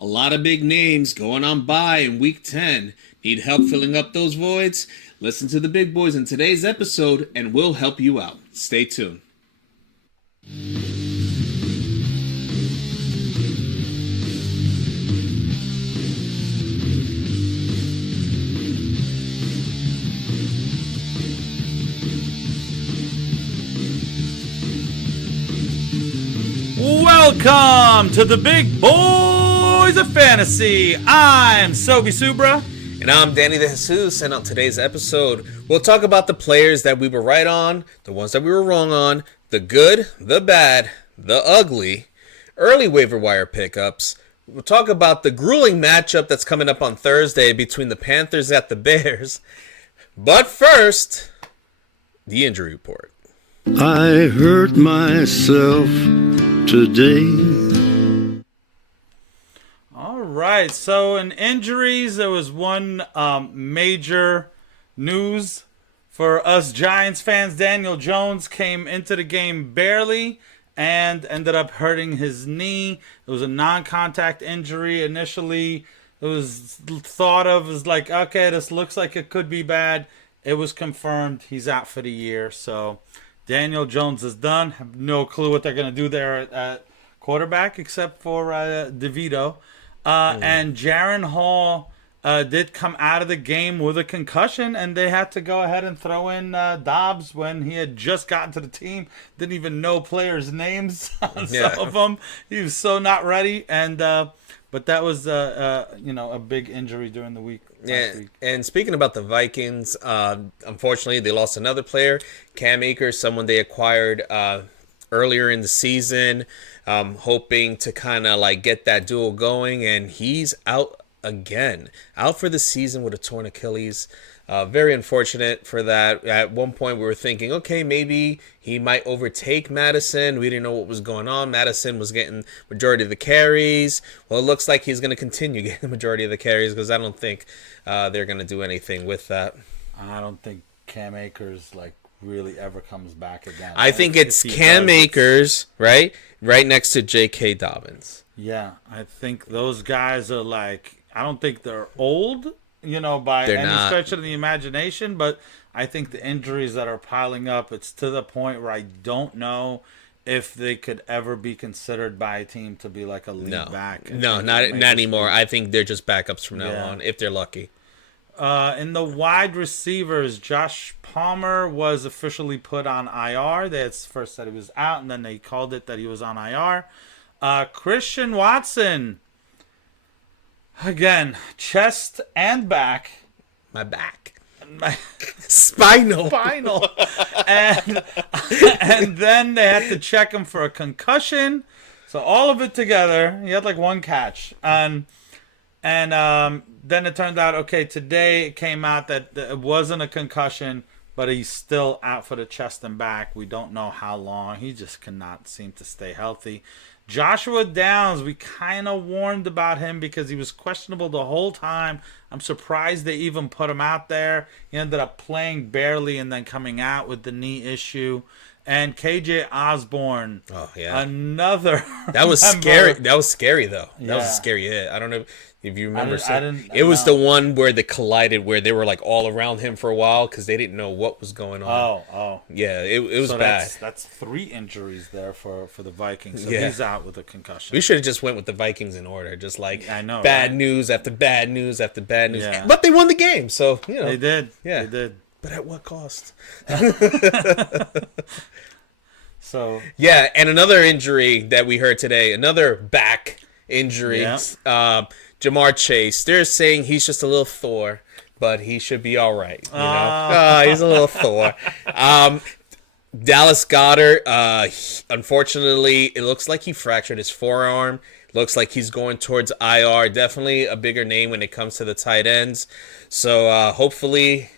A lot of big names going on bye in week 10. Need help filling up those voids? Listen to the big boys in today's episode and we'll help you out. Stay tuned. Welcome to the Big Boys of Fantasy. I'm Sobi Subra. And I'm Danny the Jesus, and on today's episode, we'll talk about the players that we were right on, the ones that we were wrong on, the good, the bad, the ugly, early waiver wire pickups. We'll talk about the grueling matchup that's coming up on Thursday between the Panthers at the Bears. But first, the injury report. I hurt myself today. All right, so in injuries, there was one major news for us Giants fans. Daniel Jones came into the game barely and ended up hurting his knee. It was a non-contact injury. Initially, it was thought of as like, okay, this looks like it could be bad. It was confirmed he's out for the year. So Daniel Jones is done. Have no clue what they're going to do there at quarterback except for DeVito. And Jaron Hall did come out of the game with a concussion, and they had to go ahead and throw in Dobbs when he had just gotten to the team. Didn't even know players' names on some of them. He was so not ready, and but that was a big injury during the week. Yeah, and speaking about the Vikings, unfortunately they lost another player, Cam Akers, someone they acquired earlier in the season, hoping to kind of like get that duel going, and he's out again, out for the season with a torn Achilles. Very unfortunate for that. At one point we were thinking, okay, maybe he might overtake Madison. We didn't know what was going on. Madison was getting majority of the carries. Well, it looks like he's going to continue getting the majority of the carries because I don't think they're going to do anything with that. I don't think Cam Akers really ever comes back again. I think it's Cam Akers, right next to J.K. Dobbins. Yeah, I think those guys are I don't think they're old, by They're any not. stretch of the imagination, but I think the injuries that are piling up, it's to the point where I don't know if they could ever be considered by a team to be like a lead back. No, not anymore. I think they're just backups from now on, if they're lucky. In the wide receivers, Josh Palmer was officially put on IR. They had first said he was out, and then they called it that he was on IR. Christian Watson, again, chest and back. My back. Spinal. And then they had to check him for a concussion. So all of it together, he had one catch. And then it turned out, okay, today it came out that it wasn't a concussion, but he's still out for the chest and back. We don't know how long. He just cannot seem to stay healthy. Joshua Downs, we kind of warned about him because he was questionable the whole time. I'm surprised they even put him out there. He ended up playing barely and then coming out with the knee issue. And KJ Osborne, another That was member. scary. That was scary, though. That was a Yeah. scary hit. I don't know if you remember. I It was the one where they collided, where they were all around him for a while because they didn't know what was going on. Oh. Yeah, it was So bad. that's 3 injuries there for the Vikings. So Yeah. he's out with a concussion. We should have just went with the Vikings in order, just I know, bad right? news after bad news after bad news. Yeah. But they won the game, so They did. Yeah. They did. But at what cost? So Yeah, and another injury that we heard today, another back injury. Yeah. Jamar Chase. They're saying he's just a little Thor, but he should be all right. He's a little Thor. Dallas Goedert, unfortunately, it looks like he fractured his forearm. Looks like he's going towards IR. Definitely a bigger name when it comes to the tight ends. So hopefully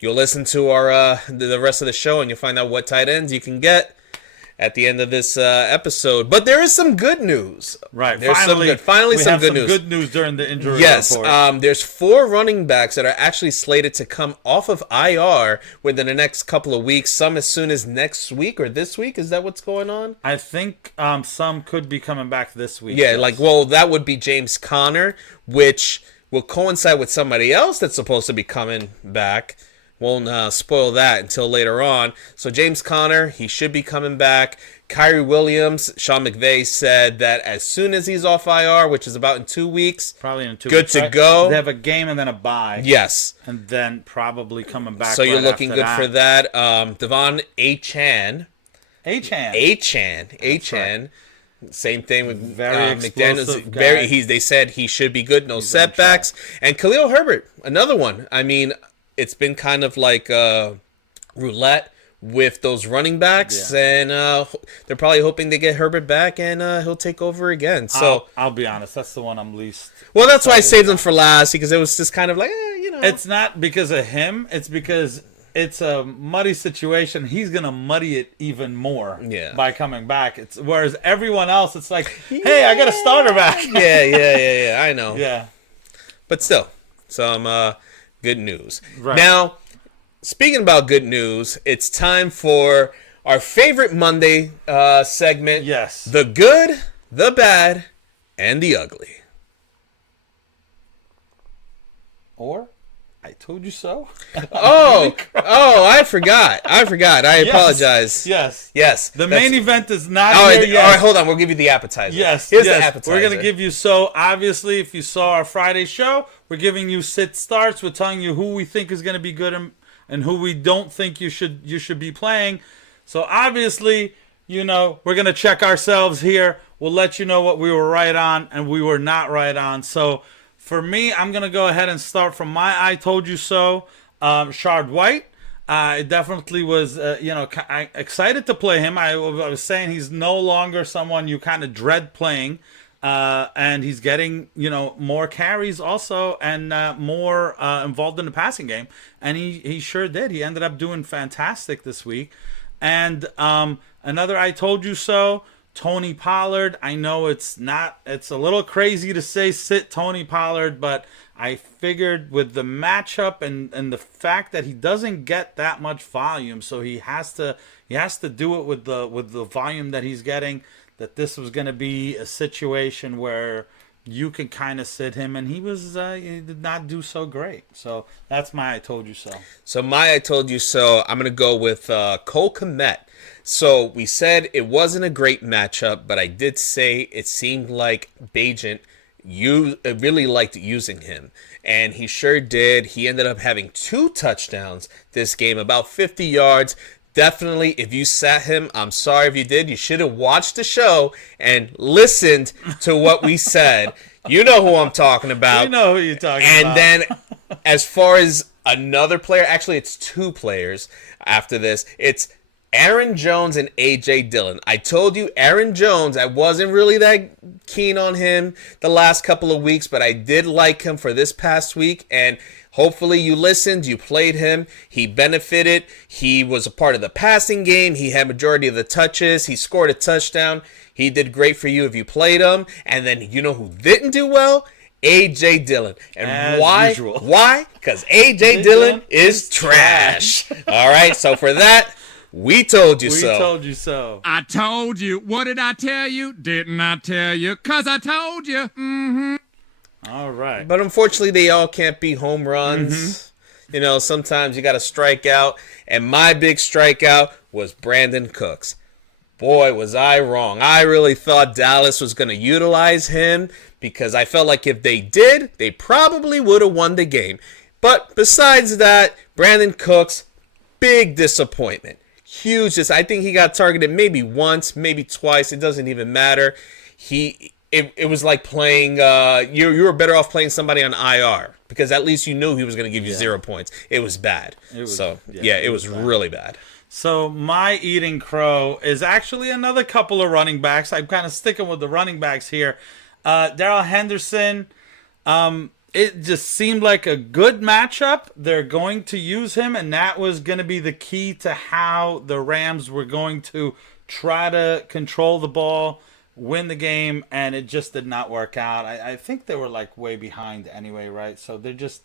you'll listen to our the rest of the show and you'll find out what tight ends you can get. at the end of this episode. But there is some good news. Right. There's Finally, finally we some have good some news. good news during the injury Yes, report. there's 4 running backs that are actually slated to come off of IR within the next couple of weeks. Some as soon as next week or this week. Is that what's going on? I think some could be coming back this week. Yeah, yes. that would be James Conner, which will coincide with somebody else that's supposed to be coming back. Won't spoil that until later on. So James Conner, he should be coming back. Kyrie Williams, Sean McVay said that as soon as he's off IR, which is about in 2 weeks, Probably in 2 good weeks. to right? go. They have a game and then a bye. Yes. And then probably coming back. So you're right looking after good for that. Devon Achan. Achan. Same thing with Very McDaniels. explosive guy. They said he should be good, no setbacks. And Khalil Herbert, another one. I mean, it's been kind of like roulette with those running backs, and they're probably hoping to get Herbert back and he'll take over again. So I'll be honest, that's the one I'm least. well, that's why I saved him for last, because it was just kind of like, It's not because of him. It's because it's a muddy situation. He's gonna muddy it even more by coming back. Whereas everyone else, it's like, hey, I got a starter back. yeah. I know. Yeah. But still, some good news. Right. Now, speaking about good news, it's time for our favorite Monday segment. Yes. The good, the bad, and the ugly. Or, I told you so. Oh, I forgot. I apologize. Yes. The main event is not All here right, yet. all right, hold on. We'll give you the appetizer. Yes. Here's the appetizer. We're going to give you, obviously, if you saw our Friday show, we're giving you sit starts. We're telling you who we think is going to be good and who we don't think you should be playing. So, obviously, we're going to check ourselves here. We'll let you know what we were right on and we were not right on. So, for me, I'm going to go ahead and start from my I Told You So. Shard White. I definitely was, excited to play him. I was saying he's no longer someone you kind of dread playing. And he's getting, more carries also and more involved in the passing game. And he sure did. He ended up doing fantastic this week. And another I Told You So. Tony Pollard. I know it's a little crazy to say sit Tony Pollard, but I figured with the matchup and the fact that he doesn't get that much volume, so he has to do it with the volume that he's getting, that this was going to be a situation where you can kind of sit him, and he did not do so great. So that's my I Told You So. So my I Told You So, I'm going to go with Cole Kmet. So we said it wasn't a great matchup, but I did say it seemed like Bajent really liked using him. And he sure did. He ended up having 2 touchdowns this game, about 50 yards. Definitely, if you sat him, I'm sorry if you did. You should have watched the show and listened to what we said. You know who I'm talking about. You know who you're talking about. And then, as far as another player, actually it's 2 players after this. It's Aaron Jones and A.J. Dillon. I told you Aaron Jones, I wasn't really that keen on him the last couple of weeks, but I did like him for this past week, and hopefully you listened, you played him, he benefited, he was a part of the passing game, he had majority of the touches, he scored a touchdown, he did great for you if you played him, and then you know who didn't do well? A.J. Dillon. And as why? Usual. Why? Because A.J. Dillon is trash. All right, so for that, we told you so. We told you so. I told you. What did I tell you? Didn't I tell you? 'Cause I told you. Mm-hmm. All right. But unfortunately, they all can't be home runs. Mm-hmm. Sometimes you got to strike out. And my big strikeout was Brandon Cooks. Boy, was I wrong. I really thought Dallas was going to utilize him because I felt like if they did, they probably would have won the game. But besides that, Brandon Cooks, big disappointment. Huge. I think he got targeted maybe once, maybe twice. It doesn't even matter. It was like playing. You were better off playing somebody on IR because at least you knew he was going to give you 0 points. It was bad. It was really bad. So my eating crow is actually another couple of running backs. I'm kind of sticking with the running backs here. Darrell Henderson. It just seemed like a good matchup. They're going to use him, and that was going to be the key to how the Rams were going to try to control the ball, win the game, and it just did not work out. I think they were like way behind anyway, right? So they're just,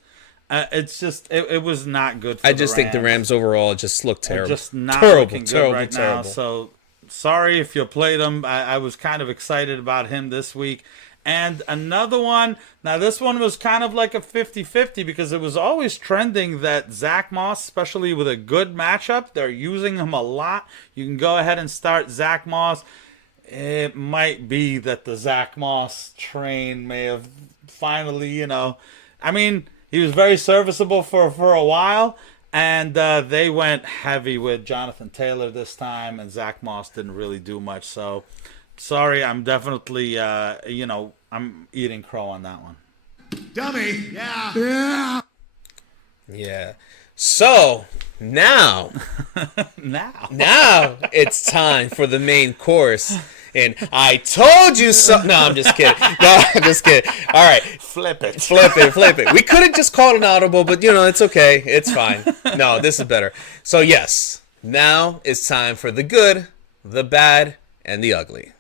it was not good for I the just think the Rams overall just look terrible. just not terrible, looking good terrible, right terrible. now. So sorry if you played him. I was kind of excited about him this week. And another one, now this one was kind of like a 50-50 because it was always trending that Zach Moss, especially with a good matchup, they're using him a lot. You can go ahead and start Zach Moss. It might be that the Zach Moss train may have finally, I mean, he was very serviceable for a while, and they went heavy with Jonathan Taylor this time, and Zach Moss didn't really do much. So, sorry, I'm definitely, I'm eating crow on that one. Dummy. Yeah. Yeah. So now it's time for the main course. And I told you so. No, I'm just kidding. No, I'm just kidding. All right. Flip it. We could have just called an audible, but it's okay. It's fine. No, this is better. So yes, now it's time for the good, the bad, and the ugly.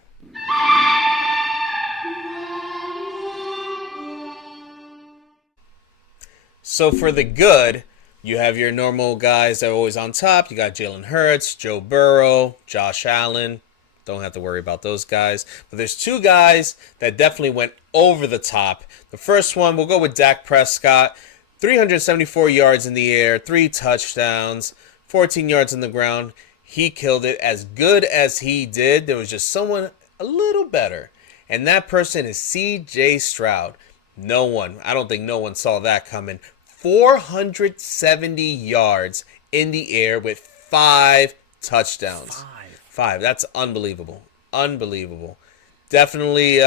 So for the good, you have your normal guys that are always on top. You got Jalen Hurts, Joe Burrow, Josh Allen. Don't have to worry about those guys. But there's two guys that definitely went over the top. The first one, we'll go with Dak Prescott. 374 yards in the air, 3 touchdowns, 14 yards on the ground. He killed it. As good as he did, there was just someone a little better. And that person is C.J. Stroud. I don't think no one saw that coming. 470 yards in the air with 5 touchdowns. Five. That's unbelievable. Definitely,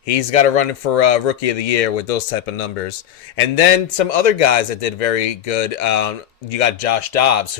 he's got to run for Rookie of the Year with those type of numbers. And then some other guys that did very good. You got Josh Dobbs,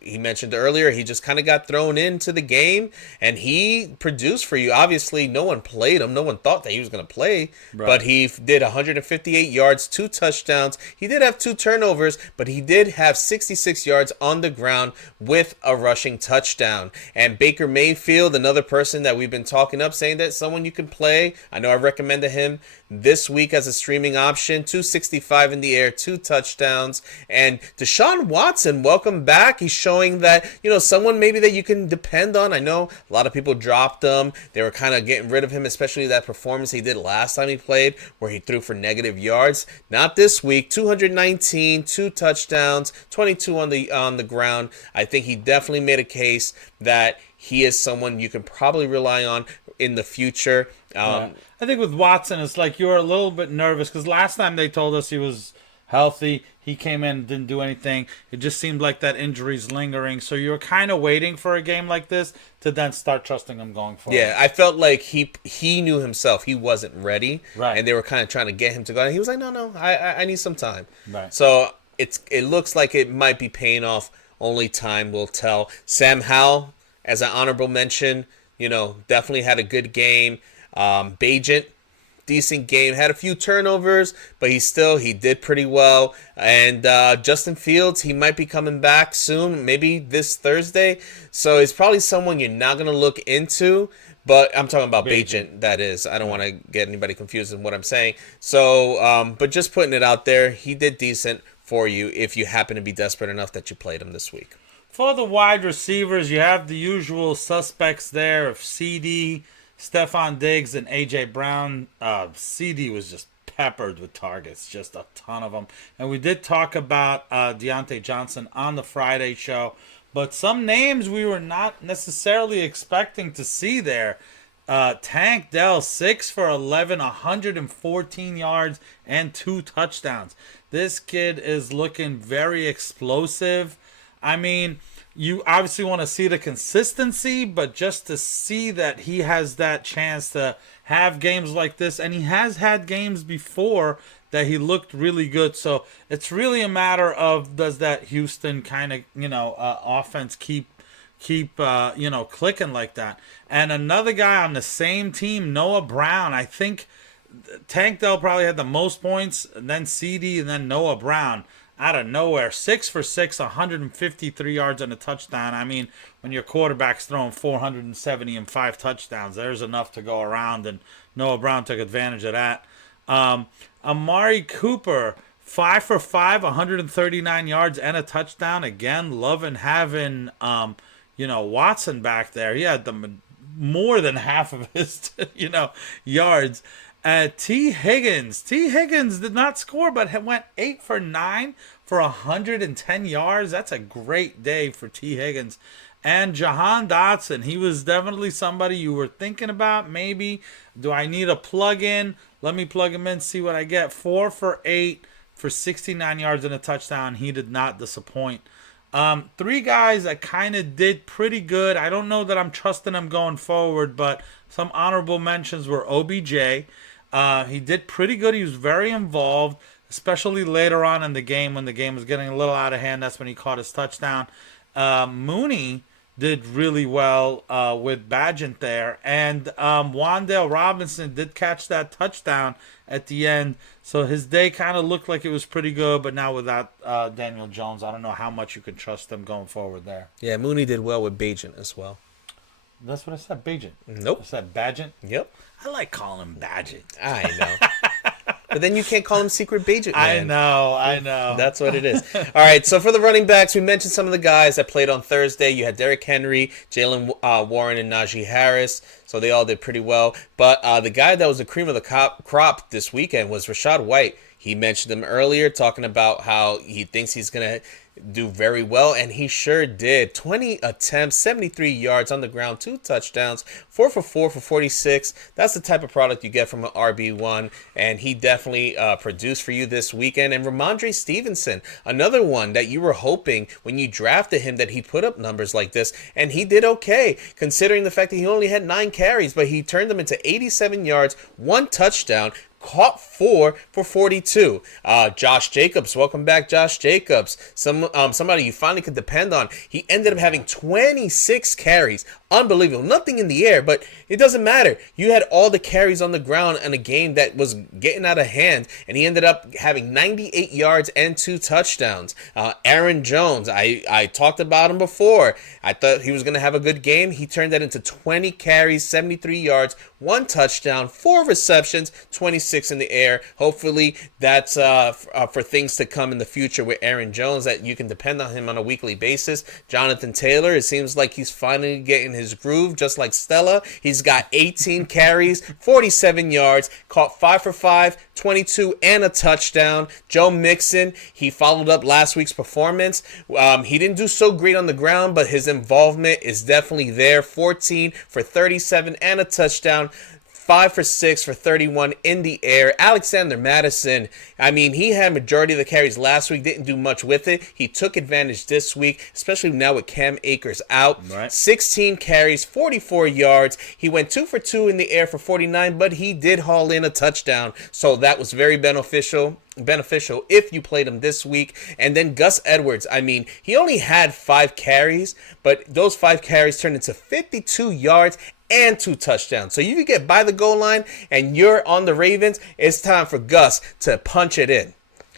he mentioned earlier, he just kind of got thrown into the game, and he produced for you. Obviously, no one played him. No one thought that he was going to play. Right. But he did 158 yards, 2 touchdowns. He did have 2 turnovers, but he did have 66 yards on the ground with a rushing touchdown. And Baker Mayfield, another person that we've been talking up, saying that someone you can play. I know I recommended him this week as a streaming option. 265 in the air, 2 touchdowns. And Deshaun Watson, welcome back. He's showing that, someone maybe that you can depend on. I know a lot of people dropped him. They were kind of getting rid of him, especially that performance he did last time he played where he threw for negative yards. Not this week. 219, 2 touchdowns, 22 on the ground. I think he definitely made a case that he is someone you can probably rely on in the future. I think with Watson, it's like you were a little bit nervous because last time they told us he was healthy. He came in, didn't do anything. It just seemed like that injury's lingering. So you were kind of waiting for a game like this to then start trusting him going forward. Yeah, I felt like he knew himself. He wasn't ready. Right. And they were kind of trying to get him to go. And he was like, no, I need some time. Right. So it looks like it might be paying off. Only time will tell. Sam Howell, as an honorable mention, definitely had a good game. Bajent, decent game, had a few turnovers, but he did pretty well. And Justin Fields, he might be coming back soon, maybe this Thursday. So it's probably someone you're not going to look into. But I'm talking about Bajent, that is. I don't want to get anybody confused in what I'm saying. So, but just putting it out there, he did decent for you if you happen to be desperate enough that you played him this week. For the wide receivers, you have the usual suspects there of CD, Stephon Diggs, and A.J. Brown. CD was just peppered with targets, just a ton of them. And we did talk about Deontay Johnson on the Friday show, but some names we were not necessarily expecting to see there. Tank Dell, 6 for 11, 114 yards, and 2 touchdowns. This kid is looking very explosive. I mean, you obviously want to see the consistency, but just to see that he has that chance to have games like this, and he has had games before that he looked really good. So it's really a matter of, does that Houston kind of, offense keep clicking like that? And another guy on the same team, Noah Brown, I think Tank Dell probably had the most points, and then CD, and then Noah Brown. out of nowhere. 6 for 6, 153 yards and a touchdown. I mean, when your quarterback's throwing 470 and 5 touchdowns, there's enough to go around, and Noah Brown took advantage of that. Amari Cooper, 5 for 5, 139 yards and a touchdown. Again, loving having Watson back there. He had more than half of his yards. T. Higgins did not score, but went 8 for 9 for 110 yards. That's a great day for T. Higgins. And Jahan Dotson, he was definitely somebody you were thinking about. Maybe, do I need a plug-in? Let me plug him in, see what I get. 4 for 8 for 69 yards and a touchdown. He did not disappoint. 3 guys that kind of did pretty good. I don't know that I'm trusting them going forward, but some honorable mentions were OBJ. He did pretty good. He was very involved, especially later on in the game when the game was getting a little out of hand. That's when he caught his touchdown. Mooney did really well with Badgett there. And Wan'Dale Robinson did catch that touchdown at the end. So his day kind of looked like it was pretty good, but now without Daniel Jones, I don't know how much you can trust them going forward there. Yeah, Mooney did well with Badgett as well. That's what I said, Badgett. Nope. I said Badgett? Yep. I like calling him Badgett. I know. But then you can't call him Secret Badgett, man. I know. That's what it is. All right, so for the running backs, we mentioned some of the guys that played on Thursday. You had Derrick Henry, Jalen Warren, and Najee Harris. So they all did pretty well. But the guy that was the cream of the crop this weekend was Rachaad White. He mentioned him earlier, talking about how he thinks he's going to do very well, and he sure did. 20 attempts, 73 yards on the ground, 2 touchdowns, 4 for 4 for 46. That's the type of product you get from an RB1, and he definitely produced for you this weekend. And Ramondre Stevenson, another one that you were hoping when you drafted him that he'd put up numbers like this, and he did okay, considering the fact that he only had 9 carries, but he turned them into 87 yards, 1 touchdown, caught 4 for 42. Josh Jacobs, welcome back, Josh Jacobs. Somebody you finally could depend on. He ended up having 26 carries. Unbelievable. Nothing in the air, but it doesn't matter. You had all the carries on the ground in a game that was getting out of hand, and he ended up having 98 yards and 2 touchdowns. Aaron Jones, I talked about him before. I thought he was going to have a good game. He turned that into 20 carries, 73 yards, 1 touchdown, 4 receptions, 26 in the air. Hopefully that's for things to come in the future with Aaron Jones, that you can depend on him on a weekly basis. Jonathan Taylor, it seems like he's finally getting his groove, just like Stella. He's got 18 carries, 47 yards, caught 5 for 5, 22 and a touchdown. Joe Mixon, he followed up last week's performance. He didn't do so great on the ground, but his involvement is definitely there. 14 for 37 and a touchdown. 5 for 6 for 31 in the air. Alexander Madison, I mean, he had majority of the carries last week, didn't do much with it. He took advantage this week, especially now with Cam Akers out. Right. 16 carries, 44 yards. He went 2 for 2 in the air for 49, but he did haul in a touchdown, so that was very beneficial if you played him this week. And then Gus Edwards, I mean, he only had 5 carries, but those 5 carries turned into 52 yards and 2 touchdowns. So you get by the goal line and you're on the Ravens, it's time for Gus to punch it in.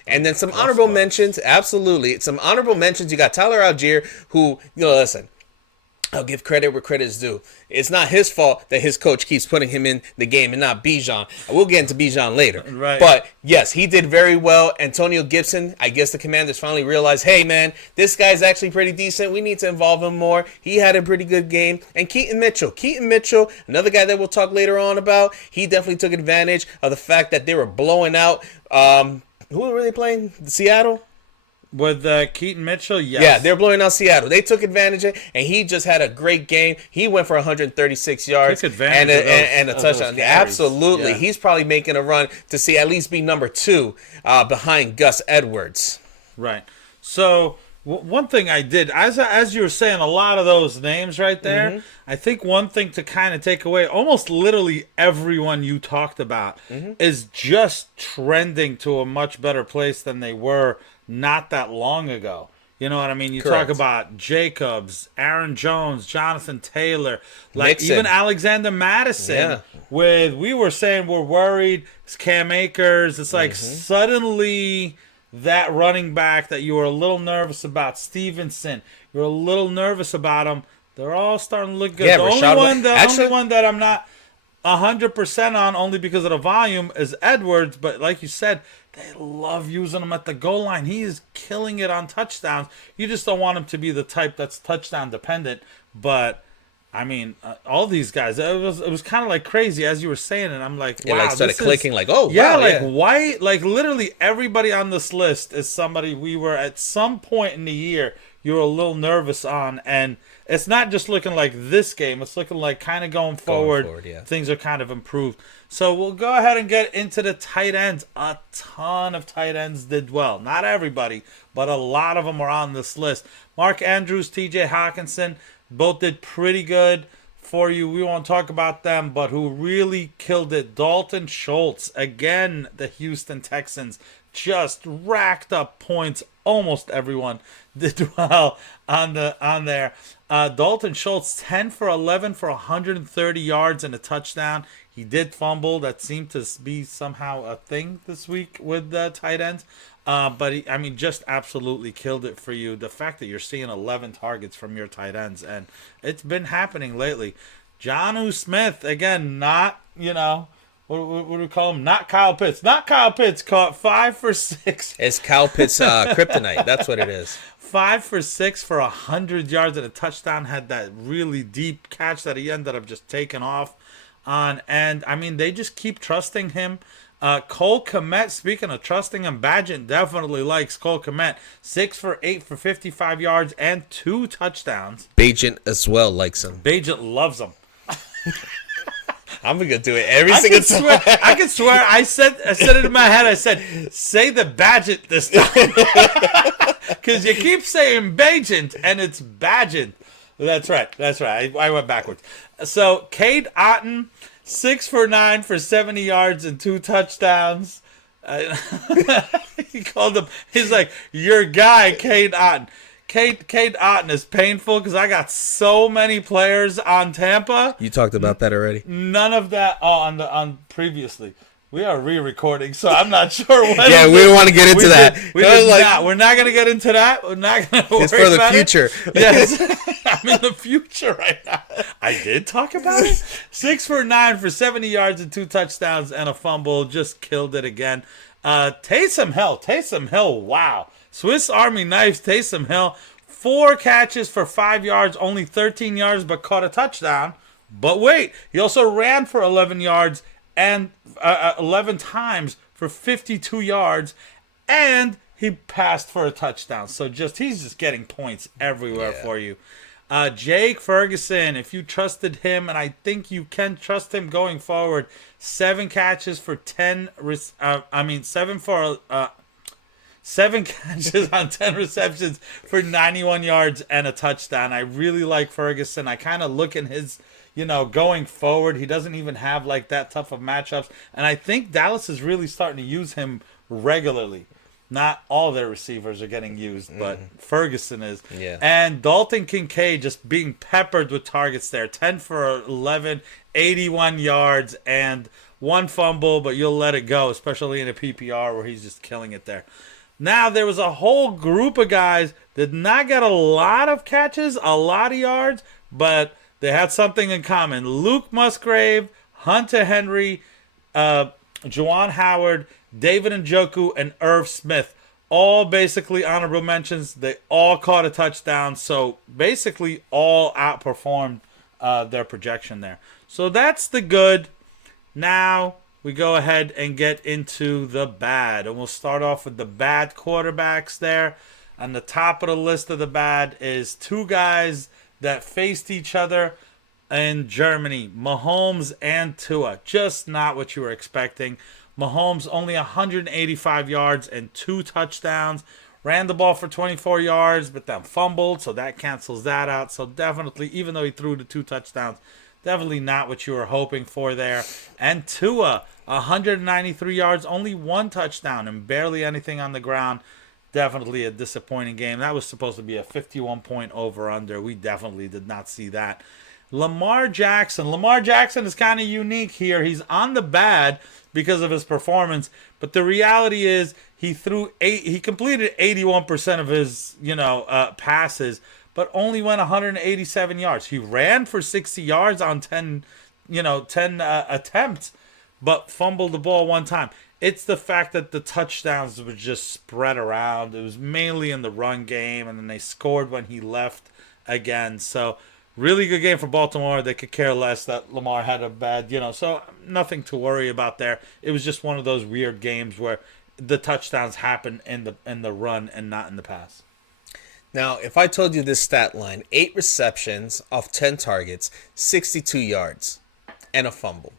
And then some honorable mentions, absolutely. Some honorable mentions. You got Tyler Algier, who, listen, I'll give credit where credit is due. It's not his fault that his coach keeps putting him in the game and not Bijan. We'll get into Bijan later. Right. But, yes, he did very well. Antonio Gibson, I guess the Commanders finally realized, hey, man, this guy's actually pretty decent. We need to involve him more. He had a pretty good game. And Keaton Mitchell, another guy that we'll talk later on about, he definitely took advantage of the fact that they were blowing out. Who were they playing? Seattle? With Keaton Mitchell, yes. Yeah, they're blowing out Seattle. They took advantage of it, and he just had a great game. He went for 136 yards and a touchdown. Absolutely. Yeah. He's probably making a run to see at least be number 2 behind Gus Edwards. Right. So one thing I did, as you were saying, a lot of those names right there, I think one thing to kind of take away, almost literally everyone you talked about is just trending to a much better place than they were not that long ago. You know what I mean? You Correct. Talk about Jacobs, Aaron Jones, Jonathan Taylor, like Mixon. Even Alexander Madison. Yeah. We were saying we're worried, it's Cam Akers. It's like suddenly that running back that you were a little nervous about, Stevenson, you're a little nervous about him. They're all starting to look good. Yeah, the Rashad only one that I'm not 100% on, only because of the volume, is Edwards. But like you said, they love using him at the goal line. He is killing it on touchdowns. You just don't want him to be the type that's touchdown dependent. But I mean, all these guys, it was kind of like crazy as you were saying it. I'm like, wow, It like started clicking, like, White, like literally everybody on this list is somebody we were at some point in the year you were a little nervous on, and it's not just looking like this game. It's looking like kind of going forward things are kind of improved. So we'll go ahead and get into the tight ends. A ton of tight ends did well. Not everybody, but a lot of them are on this list. Mark Andrews, TJ Hawkinson, both did pretty good for you. We won't talk about them, but who really killed it, Dalton Schultz. Again, the Houston Texans just racked up points. Almost everyone did well on there. Dalton Schultz, 10 for 11 for 130 yards and a touchdown. He did fumble. That seemed to be somehow a thing this week with the tight ends. But he just absolutely killed it for you. The fact that you're seeing 11 targets from your tight ends, and it's been happening lately. Jonnu Smith, again, not, what do we call him? Not Kyle Pitts. Not Kyle Pitts, caught 5 for 6. It's Kyle Pitts' kryptonite. That's what it is. 5 for 6 for 100 yards and a touchdown. Had that really deep catch that he ended up just taking off on. And, they just keep trusting him. Cole Kmet, speaking of trusting him, Badgett definitely likes Cole Kmet. 6 for 8 for 55 yards and 2 touchdowns. Bagent as well likes him. Bagent loves him. I'm gonna do it every single time. I can swear. I said it in my head. I said, say the Badgett this time, because you keep saying Bagent and it's Badgett. That's right. I went backwards. So Cade Otton, 6 for 9 for 70 yards and 2 touchdowns. He called him. He's like, your guy, Cade Otton. Cade Otton is painful because I got so many players on Tampa. You talked about that already. None of that on previously. We are re-recording, so I'm not sure what. Yeah, we don't want to get into that. We're not going to get into that. We're not going to worry about it. It's for the future. Yes, I'm in the future right now. I did talk about it. 6 for 9 for 70 yards and 2 touchdowns and a fumble. Just killed it again. Taysom Hill, wow. Swiss Army knives Taysom Hill. 4 catches for 5 yards, only 13 yards, but caught a touchdown. But wait, he also ran for 11 yards and 11 times for 52 yards, and he passed for a touchdown. So he's just getting points everywhere for you. Jake Ferguson, if you trusted him, and I think you can trust him going forward, 7 catches for 7 catches on 10 receptions for 91 yards and a touchdown. I really like Ferguson. I kind of look in his, going forward. He doesn't even have like that tough of matchups. And I think Dallas is really starting to use him regularly. Not all their receivers are getting used, but Ferguson is. Yeah. And Dalton Kincaid just being peppered with targets there. 10 for 11, 81 yards, and 1 fumble, but you'll let it go, especially in a PPR where he's just killing it there. Now, there was a whole group of guys that did not get a lot of catches, a lot of yards, but they had something in common. Luke Musgrave, Hunter Henry, Juwan Howard, David Njoku, and Irv Smith. All basically honorable mentions. They all caught a touchdown, so basically all outperformed their projection there. So that's the good. Now we go ahead and get into the bad. And we'll start off with the bad quarterbacks there. On the top of the list of the bad is 2 guys that faced each other in Germany, Mahomes and Tua. Just not what you were expecting. Mahomes only 185 yards and 2 touchdowns. Ran the ball for 24 yards, but then fumbled, so that cancels that out. So definitely, even though he threw the 2 touchdowns, definitely not what you were hoping for there. And Tua, 193 yards, only 1 touchdown, and barely anything on the ground. Definitely a disappointing game. That was supposed to be a 51-point over-under. We definitely did not see that. Lamar Jackson. Lamar Jackson is kind of unique here. He's on the bad because of his performance, but the reality is he completed 81% of his passes, but only went 187 yards. He ran for 60 yards on 10 attempts, but fumbled the ball one time. It's the fact that the touchdowns were just spread around. It was mainly in the run game, and then they scored when he left again. So really good game for Baltimore. They could care less that Lamar had a bad, so nothing to worry about there. It was just one of those weird games where the touchdowns happen in the run and not in the pass. Now, if I told you this stat line, 8 receptions off 10 targets, 62 yards, and a fumble,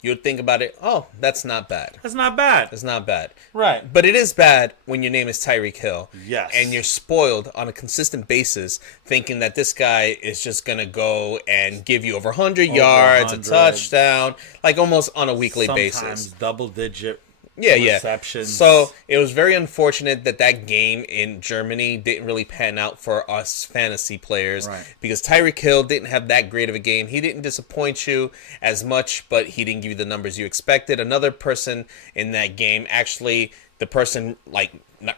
you would think about it, oh, that's not bad. That's not bad. It's not bad. Right. But it is bad when your name is Tyreek Hill. Yes. And you're spoiled on a consistent basis thinking that this guy is just going to go and give you over 100 yards, 100. a touchdown, like almost on a weekly basis. Sometimes double-digit Yeah. receptions. So it was very unfortunate that game in Germany didn't really pan out for us fantasy players, right, because Tyreek Hill didn't have that great of a game. He didn't disappoint you as much, but he didn't give you the numbers you expected. Another person in that game, actually the person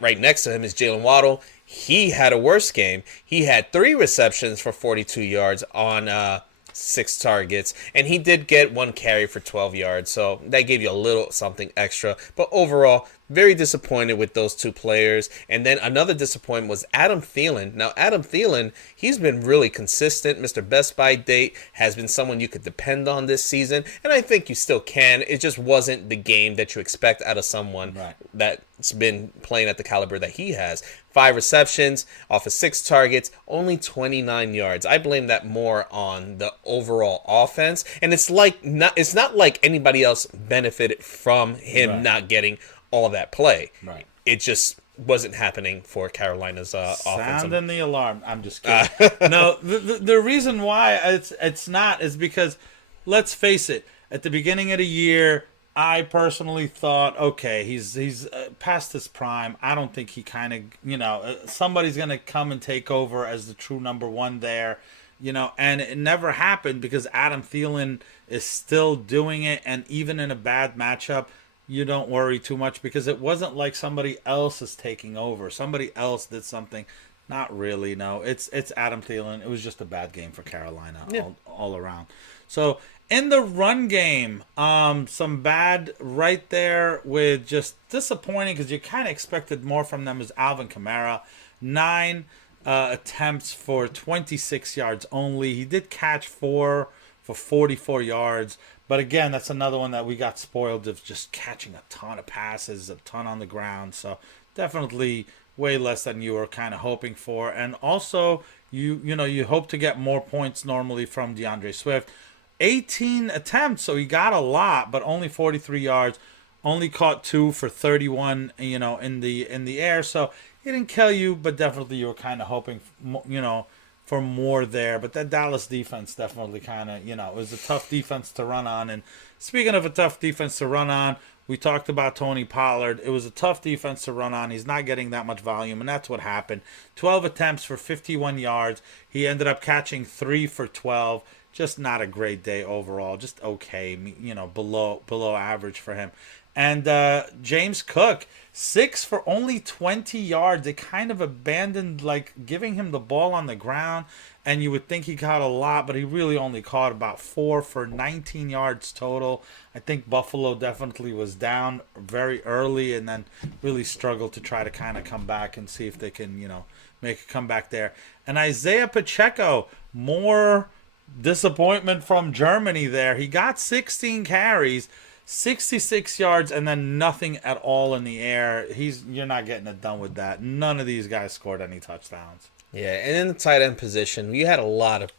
right next to him is Jalen Waddle. He had a worse game. He had 3 receptions for 42 yards on 6 targets, and he did get 1 carry for 12 yards, so that gave you a little something extra. But overall, very disappointed with those 2 players. And then another disappointment was Adam Thielen. Now, Adam Thielen, he's been really consistent. Mr. Best By Date has been someone you could depend on this season, and I think you still can. It just wasn't the game that you expect out of someone that's been playing at the caliber that he has. 5 receptions off of 6 targets, only 29 yards. I blame that more on the overall offense, and it's not like anybody else benefited from him not getting all that play. Right. It just wasn't happening for Carolina's offense. Sounding the alarm. I'm just kidding. No, the reason why it's not is because, let's face it, at the beginning of the year, I personally thought, okay, he's past his prime. I don't think he kind of, somebody's going to come and take over as the true number 1 there, and it never happened because Adam Thielen is still doing it. And even in a bad matchup, you don't worry too much because it wasn't like somebody else is taking over. Somebody else did something. Not really, no. It's Adam Thielen. It was just a bad game for Carolina all around. So in the run game, some bad right there with just disappointing because you kind of expected more from them, is Alvin Kamara. 9 attempts for 26 yards only. He did catch 4 for 44 yards. But again, that's another one that we got spoiled of, just catching a ton of passes, a ton on the ground. So definitely way less than you were kind of hoping for. And also, you hope to get more points normally from DeAndre Swift. 18 attempts, so he got a lot, but only 43 yards. Only caught 2 for 31, in the air. So he didn't kill you, but definitely you were kind of hoping, for more there. But that Dallas defense definitely kind of, it was a tough defense to run on. And speaking of a tough defense to run on, we talked about Tony Pollard. It was a tough defense to run on. He's not getting that much volume, and that's what happened. 12 attempts for 51 yards. He ended up catching 3 for 12. Just not a great day overall. Just okay, below average for him. And James Cook, 6 for only 20 yards. They kind of abandoned, giving him the ball on the ground, and you would think he caught a lot, but he really only caught about 4 for 19 yards total. I think Buffalo definitely was down very early and then really struggled to try to kind of come back and see if they can, make a comeback there. And Isaiah Pacheco, more disappointment from Germany there. He got 16 carries, 66 yards, and then nothing at all in the air. You're not getting it done with that. None of these guys scored any touchdowns. Yeah, and in the tight end position, you had a lot of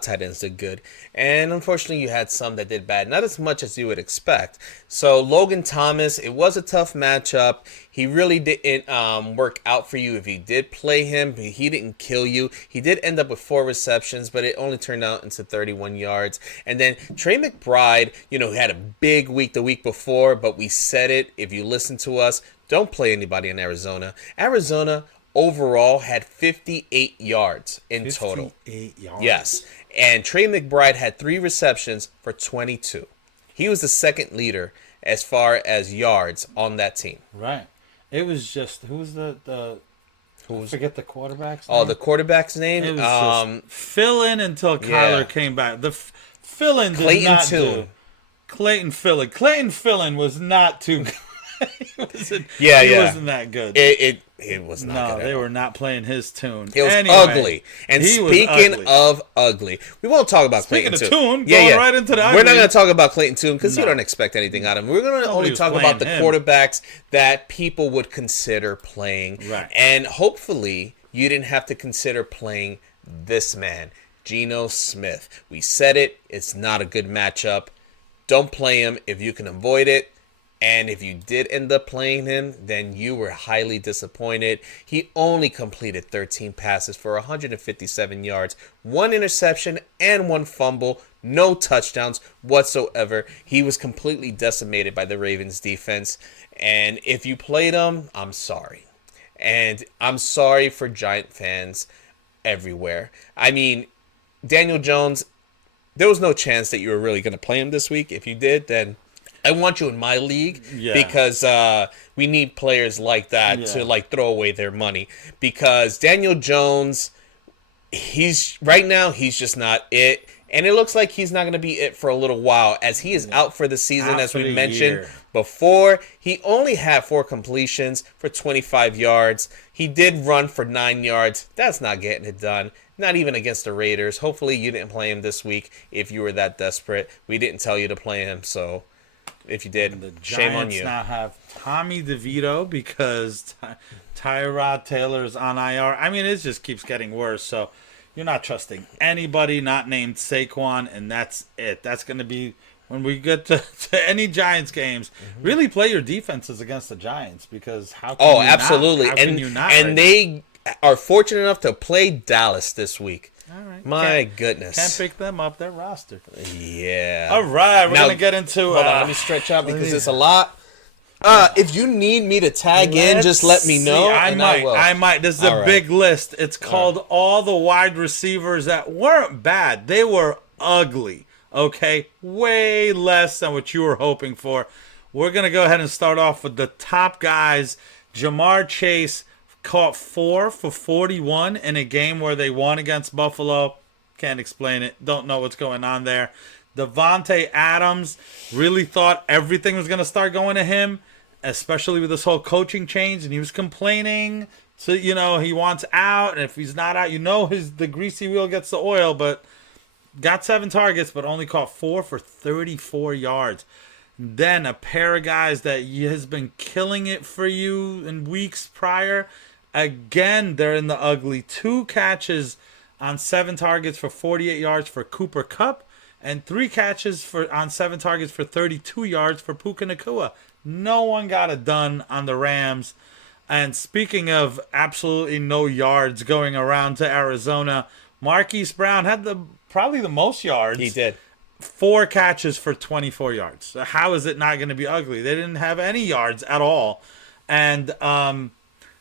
tight ends did good, and unfortunately you had some that did bad, not as much as you would expect. So Logan Thomas, it was a tough matchup. He really didn't work out for you if you did play him. He didn't kill you. He did end up with 4 receptions, but it only turned out into 31 yards. And then Trey McBride, had a big week the week before, but we said it, if you listen to us, don't play anybody in Arizona. Arizona overall had 58 yards in total. 58 yards. Yes. And Trey McBride had 3 receptions for 22. He was the second leader as far as yards on that team. Right. It was just who was the forget the quarterback's Oh, name? the quarterback's name? It was just fill in until Kyler came back. The fill in did Clayton not Tune. do. Clayton Fill-in. Clayton Fill-in was not too good. He wasn't that good. It was not No, good. they were not playing his tune. It was Anyway, ugly. And he was speaking ugly. of ugly, we won't talk about Speaking Clayton of Tune. Tune, going right into the We're not ugly. going to talk about Clayton Tune because you No. don't expect anything out of him. We're going to only was talk about the playing him. quarterbacks that people would consider playing. Right. And hopefully you didn't have to consider playing this man, Geno Smith. We said it. It's not a good matchup. Don't play him if you can avoid it. And if you did end up playing him, then you were highly disappointed. He only completed 13 passes for 157 yards, 1 interception, and 1 fumble. No touchdowns whatsoever. He was completely decimated by the Ravens defense. And if you played him, I'm sorry. And I'm sorry for Giant fans everywhere. I mean, Daniel Jones, there was no chance that you were really going to play him this week. If you did, then I want you in my league because we need players like that to like throw away their money. Because Daniel Jones, he's just not it. And it looks like he's not going to be it for a little while as he is out for the season, Out as for we the mentioned year. before. He only had 4 completions for 25 yards. He did run for 9 yards. That's not getting it done. Not even against the Raiders. Hopefully you didn't play him this week if you were that desperate. We didn't tell you to play him, so if you did, The shame on Giants you. now have Tommy DeVito because Tyrod Taylor's on IR. I mean, it just keeps getting worse. So you're not trusting anybody not named Saquon, and that's it. That's going to be when we get to any Giants games. Really play your defenses against the Giants because how can you absolutely. Not? How can you not? And they are fortunate enough to play Dallas this week. All right. My goodness. Can't pick them up. Their roster. Yeah. All right, we're Now, going to get into. Hold on, let me stretch out because it's a lot. If you need me to tag in, just let me know. I and might. will. I might. This is a All right. big list. It's called all the wide receivers that weren't bad. They were ugly. Okay, way less than what you were hoping for. We're gonna go ahead and start off with the top guys. Jamar Chase caught 4 for 41 in a game where they won against Buffalo. Can't explain it. Don't know what's going on there. Devontae Adams really thought everything was going to start going to him, especially with this whole coaching change, and he was complaining. So, he wants out, and if he's not out, the greasy wheel gets the oil, but got 7 targets, but only caught 4 for 34 yards. Then a pair of guys that has been killing it for you in weeks prior. Again, they're in the ugly. 2 catches on 7 targets for 48 yards for Cooper Kupp, and 3 catches on 7 targets for 32 yards for Puka Nacua. No one got it done on the Rams. And speaking of absolutely no yards going around to Arizona, Marquise Brown had probably the most yards. He did. 4 catches for 24 yards. So how is it not going to be ugly? They didn't have any yards at all. And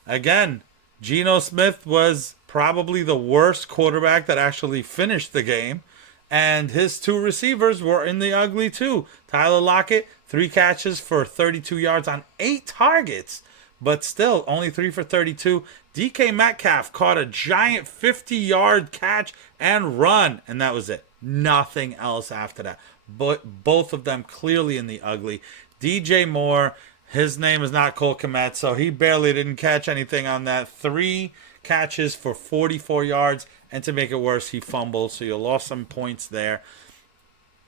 again, Geno Smith was probably the worst quarterback that actually finished the game. And his 2 receivers were in the ugly too. Tyler Lockett, 3 catches for 32 yards on 8 targets. But still, only 3 for 32. DK Metcalf caught a giant 50-yard catch and run. And that was it. Nothing else after that. But both of them clearly in the ugly. DJ Moore, his name is not Cole Kmet, so he barely didn't catch anything on that. 3 catches for 44 yards. And to make it worse, he fumbled, so you lost some points there.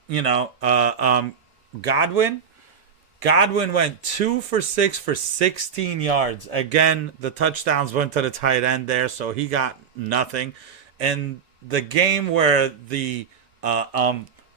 Godwin went 2 for 6 for 16 yards. Again, the touchdowns went to the tight end there, so he got nothing. And the game where the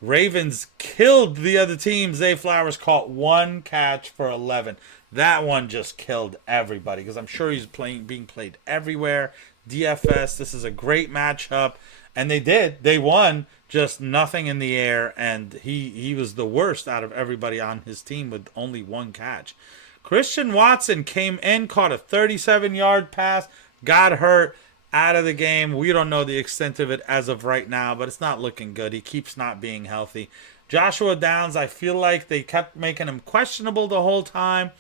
Ravens killed the other team, Zay Flowers caught 1 catch for 11. That one just killed everybody because I'm sure he's being played everywhere. DFS, this is a great matchup. And they did. They won, just nothing in the air. And he was the worst out of everybody on his team with only 1 catch. Christian Watson came in, caught a 37-yard pass, got hurt. out of the game. We don't know the extent of it as of right now, but it's not looking good. He keeps not being healthy. Joshua Downs, I feel like they kept making him questionable the whole time.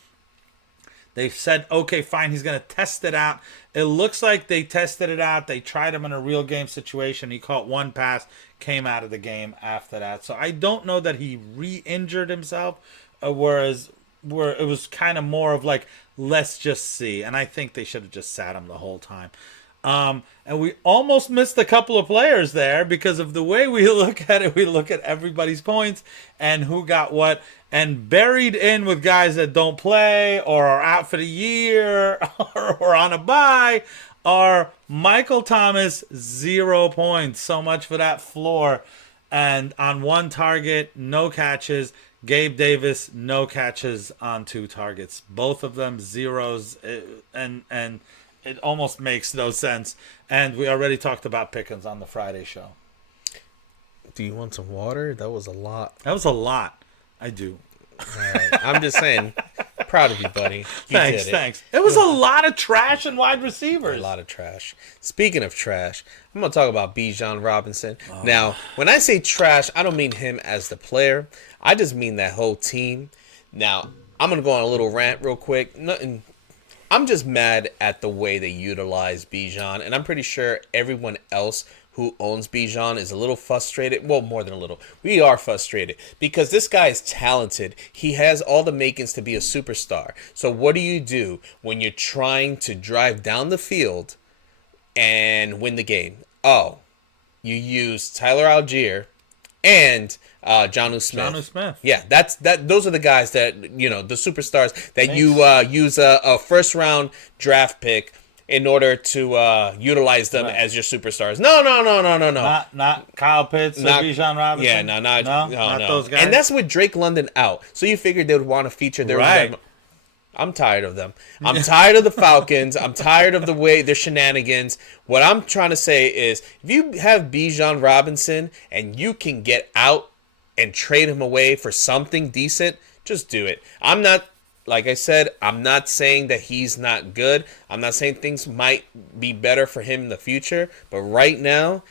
They said, okay, fine, he's going to test it out. It looks like they tested it out. They tried him in a real game situation. He caught one pass, came out of the game after that. So I don't know that he re-injured himself, whereas where it was kind of more of like, let's just see. And I think they should have just sat him the whole time. And we almost missed a couple of players there because of the way we look at it. We look at everybody's points and who got what. And buried in with guys that don't play or are out for the year or on a bye are Michael Thomas, 0 points. So much for that floor. And on 1 target, no catches. Gabe Davis, no catches on 2 targets. Both of them zeros. And it almost makes no sense. And we already talked about Pickens on the Friday show. Do you want some water? That was a lot. That was a lot. I do. All right. I'm just saying, proud of you, buddy. You Thanks, did it. thanks. It was a lot of trash and wide receivers. A lot of trash. Speaking of trash, I'm going to talk about Bijan Robinson. Now, when I say trash, I don't mean him as the player. I just mean that whole team. Now, I'm going to go on a little rant real quick. Nothing. I'm just mad at the way they utilize Bijan, and I'm pretty sure everyone else who owns Bijan is a little frustrated. Well, more than a little. We are frustrated because this guy is talented. He has all the makings to be a superstar. So what do you do when you're trying to drive down the field and win the game? Oh, you use Tyler Algier and Jonnu Smith. Jonnu Smith. Yeah, those are the guys that, the superstars that you use a first round draft pick in order to utilize them as your superstars. No. Not Kyle Pitts or Bijan Robinson. Yeah, no. Not those guys. And that's with Drake London out. So you figured they would want to feature their right. I'm tired of them. I'm tired of the Falcons. I'm tired of the way their shenanigans. What I'm trying to say is, if you have Bijan Robinson and you can get out and trade him away for something decent, just do it. Like I said, I'm not saying that he's not good. I'm not saying things might be better for him in the future. But right now,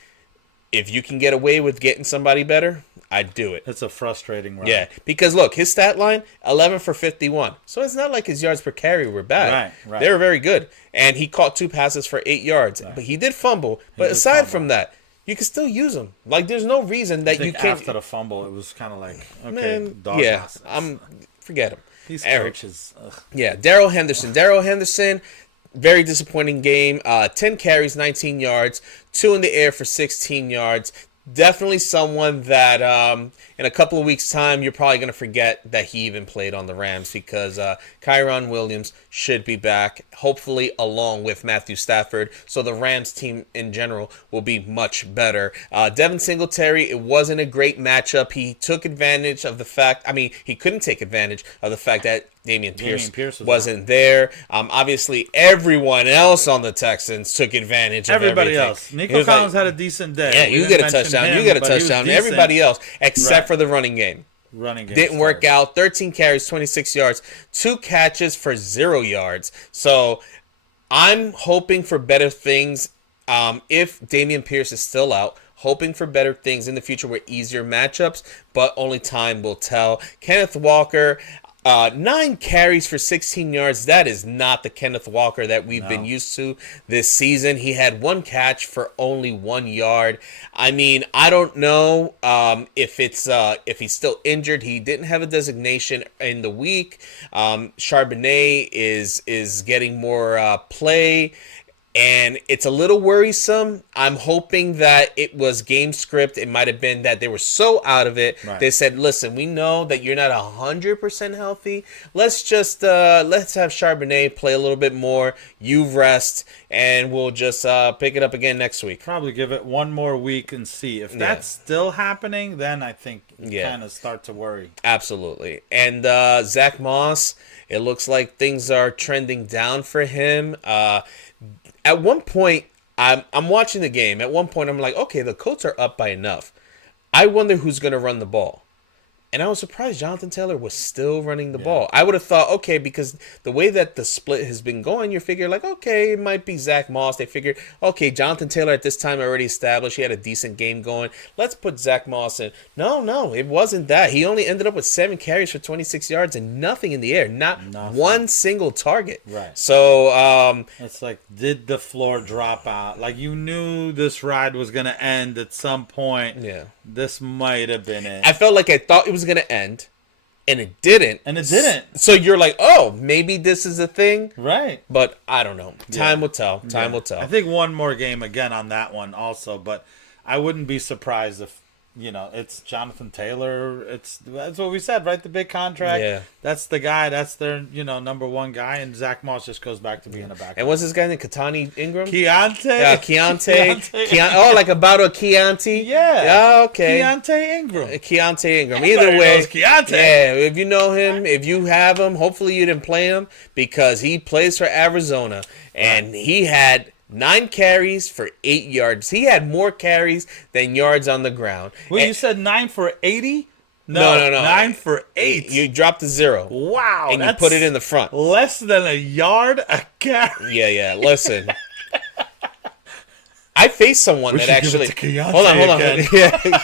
if you can get away with getting somebody better, I'd do it. It's a frustrating run. Yeah, because look, his stat line, 11 for 51. So it's not like his yards per carry were bad. Right. They were very good. And he caught 2 passes for 8 yards. Right. But he did fumble. But aside from that, you can still use him. Like, there's no reason that you can't. After the fumble, it was kind of like, okay, man, dog yeah, passes. Forget him. These coaches. Yeah, Darrell Henderson, very disappointing game. 10 carries, 19 yards, 2 in the air for 16 yards. Definitely someone that in a couple of weeks' time, you're probably going to forget that he even played on the Rams because Kyron Williams should be back, hopefully along with Matthew Stafford. So the Rams team in general will be much better. Devin Singletary, it wasn't a great matchup. He took advantage of the fact, he couldn't take advantage of the fact that Dameon Pierce wasn't there. Obviously, everyone else on the Texans took advantage of everybody everything. else. Nico Collins had a decent day. Yeah, you get a touchdown. You get a touchdown. Everybody else, except for the running game. Didn't work out. 13 carries, 26 yards, 2 catches for 0 yards. So I'm hoping for better things if Dameon Pierce is still out. Hoping for better things in the future with easier matchups, but only time will tell. Kenneth Walker, 9 carries for 16 yards. That is not the Kenneth Walker that we've been used to this season. He had 1 catch for only 1 yard. I don't know if he's still injured. He didn't have a designation in the week. Charbonnet is getting more play. And it's a little worrisome. I'm hoping that it was game script. It might have been that they were so out of it. Right. They said, listen, we know that you're not 100% healthy. Let's just let's have Charbonnet play a little bit more. You rest, and we'll just pick it up again next week. Probably give it one more week and see. If that's still happening, then I think you kind of start to worry. Absolutely. And Zach Moss, it looks like things are trending down for him. At one point, I'm watching the game. At one point, I'm like, okay, the Colts are up by enough. I wonder who's going to run the ball. And I was surprised Jonathan Taylor was still running the ball. I would have thought, okay, because the way that the split has been going, you figure like, okay, it might be Zach Moss. They figured, okay, Jonathan Taylor at this time already established. He had a decent game going. Let's put Zach Moss in. No, it wasn't that. He only ended up with 7 carries for 26 yards and nothing in the air. Not one single target. Right. So, it's like, did the floor drop out? Like, you knew this ride was going to end at some point. Yeah. This might have been it. I felt like I thought it was going to end, and it didn't. So you're like, oh, maybe this is a thing. Right. But I don't know. Time will tell. Time will tell. I think one more game again on that one also, but I wouldn't be surprised if, it's Jonathan Taylor. That's what we said, right? The big contract. Yeah. That's the guy. That's their, number one guy, and Zach Moss just goes back to being a backup. And what's this guy named? Katani Ingram? Keontae. Oh, like about a Keontae? Yeah. Okay. Keontae Ingram. Keontae Ingram. Either way. Knows Keontae. Yeah, if you know him, if you have him, hopefully you didn't play him because he plays for Arizona. And he had 9 carries for 8 yards. He had more carries than yards on the ground. Well, you said 9 for 80? No. 9 for 8. You dropped the 0. Wow. And you put it in the front. Less than a yard a carry. Yeah. Listen. I faced someone that actually. Hold on. Yeah.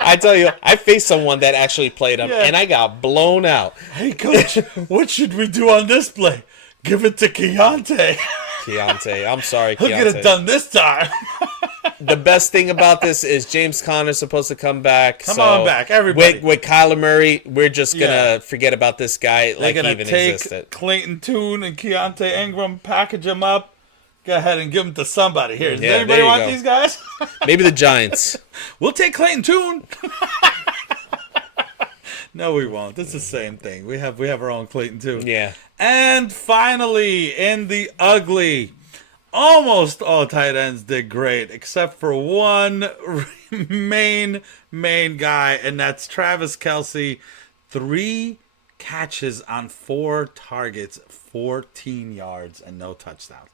I tell you, I faced someone that actually played him, and I got blown out. Hey, coach, what should we do on this play? Give it to Keontae. I'm sorry, Keontae. He'll get it done this time. The best thing about this is James Conner's supposed to come back. Come on back, everybody. With Kyler Murray, we're just going to forget about this guy like he even take existed. Clayton Tune and Keontae Ingram, package them up, go ahead and give them to somebody. Here, does Yeah, anybody want these guys? Maybe the Giants. We'll take Clayton Tune. No, we won't. It's the same thing. We have our own Clayton Tune. Yeah. And finally, in the ugly, almost all tight ends did great, except for one main guy, and that's Travis Kelce. 3 catches on 4 targets, 14 yards, and no touchdowns.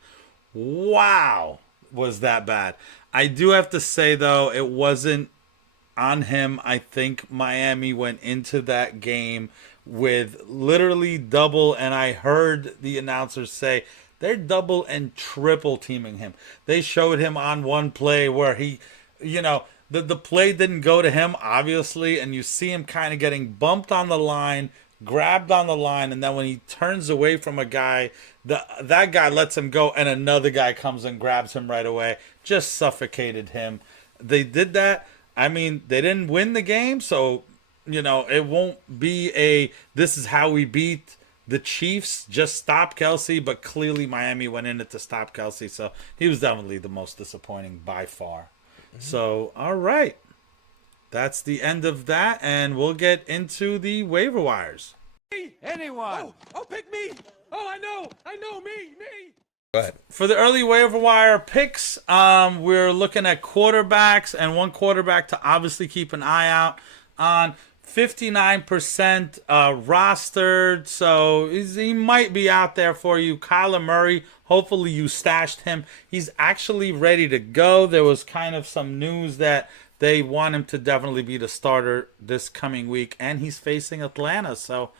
Wow, was that bad. I do have to say, though, it wasn't on him. I think Miami went into that game with literally double, and I heard the announcers say they're double and triple teaming him. They showed him on one play where he, the play didn't go to him, obviously, and you see him kind of getting bumped on the line, grabbed on the line, and then when he turns away from a guy, that guy lets him go, and another guy comes and grabs him right away. Just suffocated him. They did that. I mean, they didn't win the game, so, it won't be this is how we beat the Chiefs. Just stop Kelce, but clearly Miami went in it to stop Kelce, so he was definitely the most disappointing by far. Mm-hmm. So, all right. That's the end of that, and we'll get into the waiver wires. Anyone? Oh, pick me. Oh, I know, me. Go ahead. For the early waiver wire picks, we're looking at quarterbacks, and one quarterback to obviously keep an eye out on. 59% rostered, so he might be out there for you. Kyler Murray, hopefully you stashed him. He's actually ready to go. There was kind of some news that they want him to definitely be the starter this coming week, and he's facing Atlanta, so,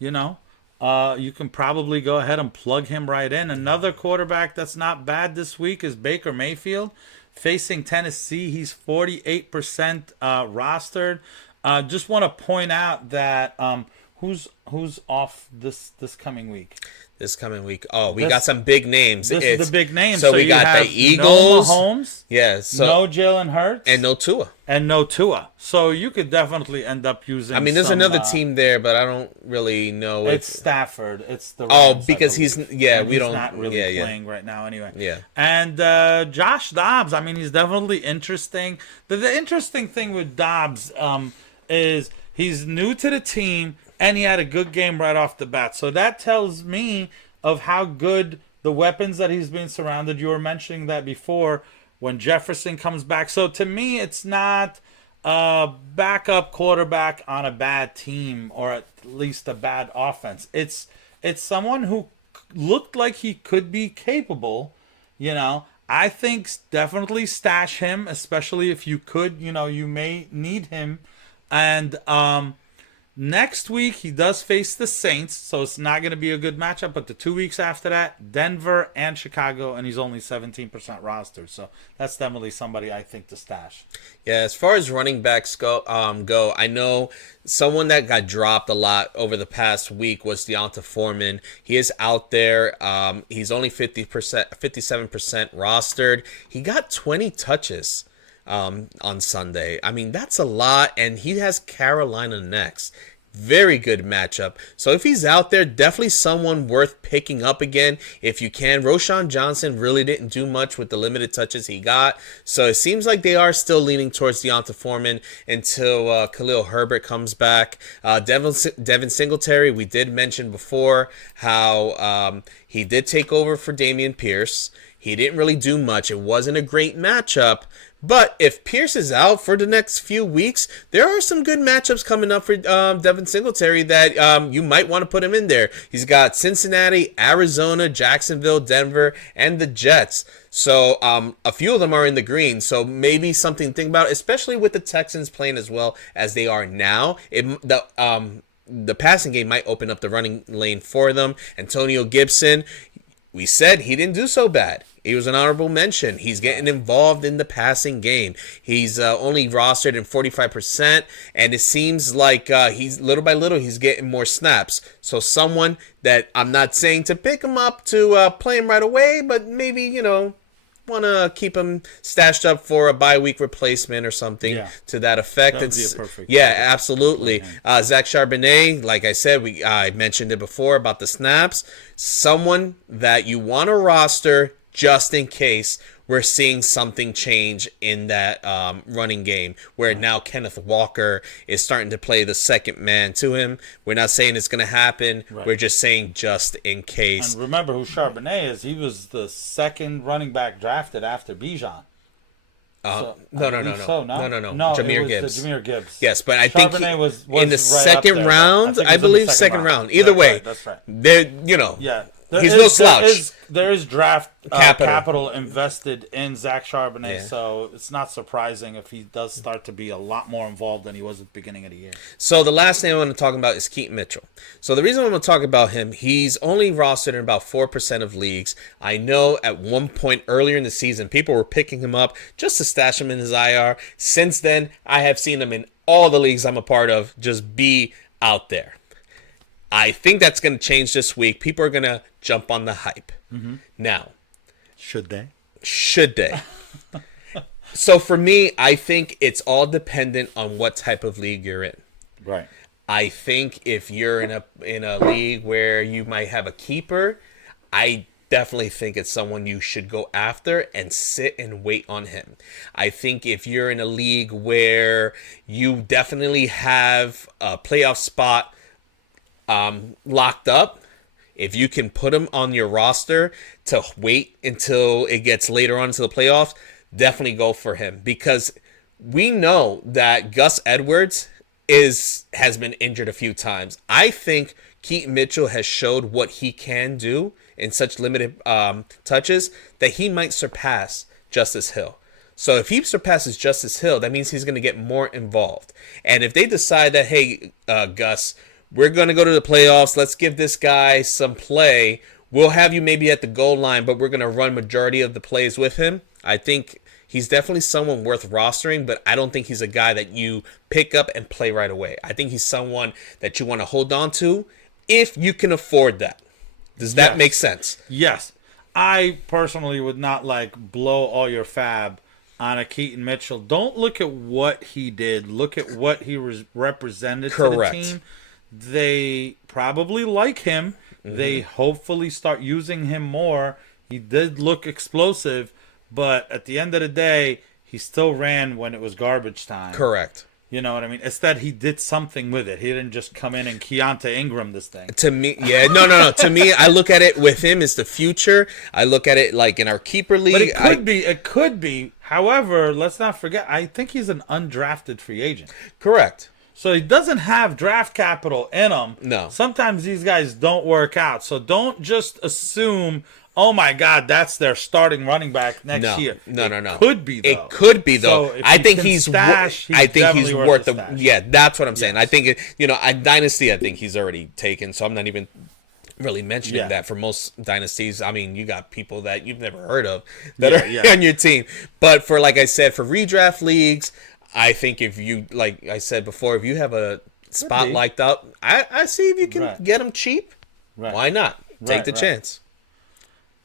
you can probably go ahead and plug him right in. Another quarterback that's not bad this week is Baker Mayfield. Facing Tennessee, he's 48% rostered. Just want to point out that who's off this coming week? This coming week. Oh, we got some big names. This is the big names. So we got the Eagles. No Mahomes. Yes. No Jalen Hurts. And no Tua. So you could definitely end up using. I mean, there's another team there, but I don't really know. It's Stafford. It's the Rams, because he's not really playing right now anyway. Yeah. And Josh Dobbs. I mean, he's definitely interesting. The interesting thing with Dobbs is he's new to the team. And he had a good game right off the bat. So that tells me of how good the weapons that he's been surrounded. You were mentioning that before when Jefferson comes back. So to me, it's not a backup quarterback on a bad team or at least a bad offense. It's someone who looked like he could be capable. I think definitely stash him, especially if you could. You may need him And next week, he does face the Saints, so it's not going to be a good matchup. But the 2 weeks after that, Denver and Chicago, and he's only 17% roster. So that's definitely somebody I think to stash. Yeah, as far as running backs go, I know someone that got dropped a lot over the past week was Deonta Foreman. He is out there. He's only 50%, 57% rostered. He got 20 touches on Sunday. I mean, that's a lot, and he has Carolina next. Very good matchup. So if he's out there, definitely someone worth picking up again if you can. Roshan Johnson really didn't do much with the limited touches he got. So it seems like they are still leaning towards Deonta Foreman until Khalil Herbert comes back. Devin Singletary, we did mention before how he did take over for Dameon Pierce. He didn't really do much. It wasn't a great matchup. But if Pierce is out for the next few weeks, there are some good matchups coming up for Devin Singletary that you might want to put him in there. He's got Cincinnati, Arizona, Jacksonville, Denver, and the Jets. So a few of them are in the green. So maybe something to think about, especially with the Texans playing as well as they are now. The passing game might open up the running lane for them. Antonio Gibson, we said he didn't do so bad. He was an honorable mention. He's getting involved in the passing game. He's only rostered in 45%, and it seems like he's little by little he's getting more snaps. So someone that I'm not saying to pick him up to play him right away, but maybe want to keep him stashed up for a bye week replacement or something to that effect. That would be a perfect. Yeah, absolutely. Zach Charbonnet, like I said, I mentioned it before about the snaps. Someone that you want to roster just in case we're seeing something change in that running game where now Kenneth Walker is starting to play the second man to him. We're not saying it's going to happen. Right. We're just saying just in case. And remember who Charbonnet is. He was the second running back drafted after Bijan. No. Jameer Gibbs. Jameer Gibbs. Yes, but I Charbonnet think was in the right second round, I believe second round. Either way, that's right. Yeah. He's no slouch. There is draft capital invested in Zach Charbonnet, so it's not surprising if he does start to be a lot more involved than he was at the beginning of the year. So the last thing I want to talk about is Keaton Mitchell. So the reason I want to talk about him, he's only rostered in about 4% of leagues. I know at one point earlier in the season, people were picking him up just to stash him in his IR. Since then, I have seen him in all the leagues I'm a part of just be out there. I think that's going to change this week. People are going to jump on the hype. Mm-hmm. Now, should they? So for me, I think it's all dependent on what type of league you're in. Right. I think if you're in a league where you might have a keeper, I definitely think it's someone you should go after and sit and wait on him. I think if you're in a league where you definitely have a playoff spot locked up, if you can put him on your roster to wait until it gets later on into the playoffs, definitely go for him, because we know that Gus Edwards has been injured a few times. I think Keaton Mitchell has showed what he can do in such limited touches that he might surpass Justice Hill. So if he surpasses Justice Hill, that means he's going to get more involved. And if they decide that, hey, Gus, we're going to go to the playoffs, let's give this guy some play, we'll have you maybe at the goal line, but we're going to run majority of the plays with him, I think he's definitely someone worth rostering, but I don't think he's a guy that you pick up and play right away. I think he's someone that you want to hold on to if you can afford that. Does that make sense? Yes. I personally would not blow all your fab on a Keaton Mitchell. Don't look at what he did. Look at what he represented to the team. They probably like him. Mm-hmm. They hopefully start using him more. He did look explosive, but at the end of the day, he still ran when it was garbage time. Correct. You know what I mean? It's that he did something with it. He didn't just come in and Keontae Ingram this thing. To me, no. To me, I look at it with him as the future. I look at it like in our keeper league. But it could be. However, let's not forget, I think he's an undrafted free agent. Correct. So he doesn't have draft capital in him. No. Sometimes these guys don't work out. So don't just assume, oh my God, that's their starting running back next year. No. Could be though. It could be though. So if I you think can he's. stash, I think he's definitely worth a the. stash. Yeah, that's what I'm saying. Yes. I think Dynasty. I think he's already taken. So I'm not even really mentioning that for most dynasties. I mean, you got people that you've never heard of that are on your team. But for, like I said, for redraft leagues, I think if you, like I said before, if you have a spot liked up, I see if you can get them cheap. Right. Why not? Take the chance.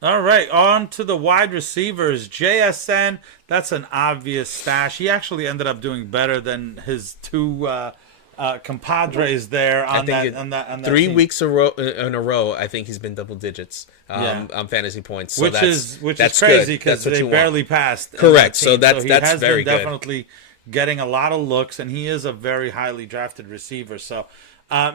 All right, on to the wide receivers. JSN, that's an obvious stash. He actually ended up doing better than his two compadres there on that 3 team. weeks in a row. I think he's been double digits on fantasy points. So which is that's crazy good. because That's what they you barely want. passed. Correct. That So team. that's he has very been good. definitely getting a lot of looks, and he is a very highly drafted receiver. So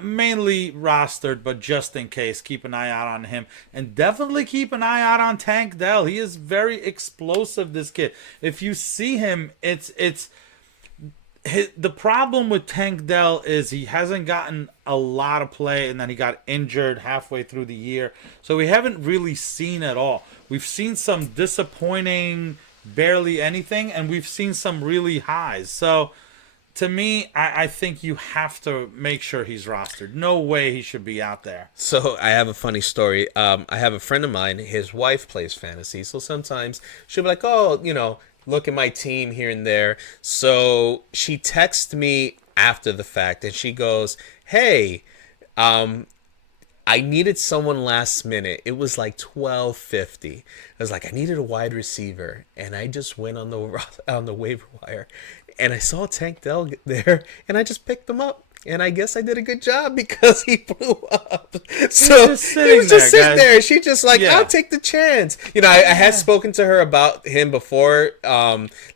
mainly rostered, but just in case, keep an eye out on him, and definitely keep an eye out on Tank Dell. He is very explosive. This kid. If you see him, the problem with Tank Dell is he hasn't gotten a lot of play, and then he got injured halfway through the year. So we haven't really seen it all. We've seen some disappointing, barely anything, and we've seen some really highs. So to me, I think you have to make sure he's rostered. No way he should be out there. So I have a funny story. I have a friend of mine. His wife plays fantasy, so sometimes she'll be like, "Oh, look at my team here and there." So she texts me after the fact, and she goes, "Hey, I needed someone last minute. It was like 12:50. I was like, I needed a wide receiver, and I just went on the waiver wire, and I saw Tank Dell there, and I just picked him up." And I guess I did a good job because he blew up. So he was just sitting there. She just like, I'll take the chance. I had spoken to her about him before,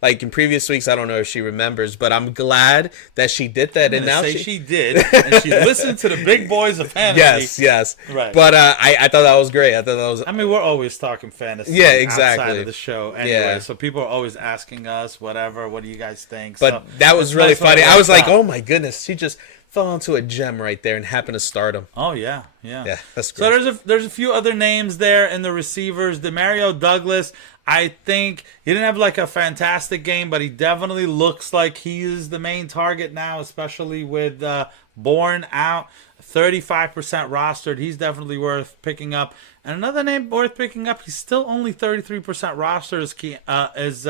like in previous weeks. I don't know if she remembers, but I'm glad that she did that. And now she did, and she listened to the big boys of fantasy. Yes. Right. But I thought that was great. I thought that was. I mean, we're always talking fantasy. Yeah, exactly. Outside of the show, anyway. So people are always asking us, whatever. What do you guys think? But so that was really funny. I was like, oh my goodness, she just fell onto a gem right there and happened to start him. Oh yeah. Yeah, that's great. So there's a few other names there in the receivers. Demario Douglas, I think he didn't have like a fantastic game, but he definitely looks like he is the main target now, especially with Bourne out. 35% rostered. He's definitely worth picking up. And another name worth picking up, he's still only 33% rostered, is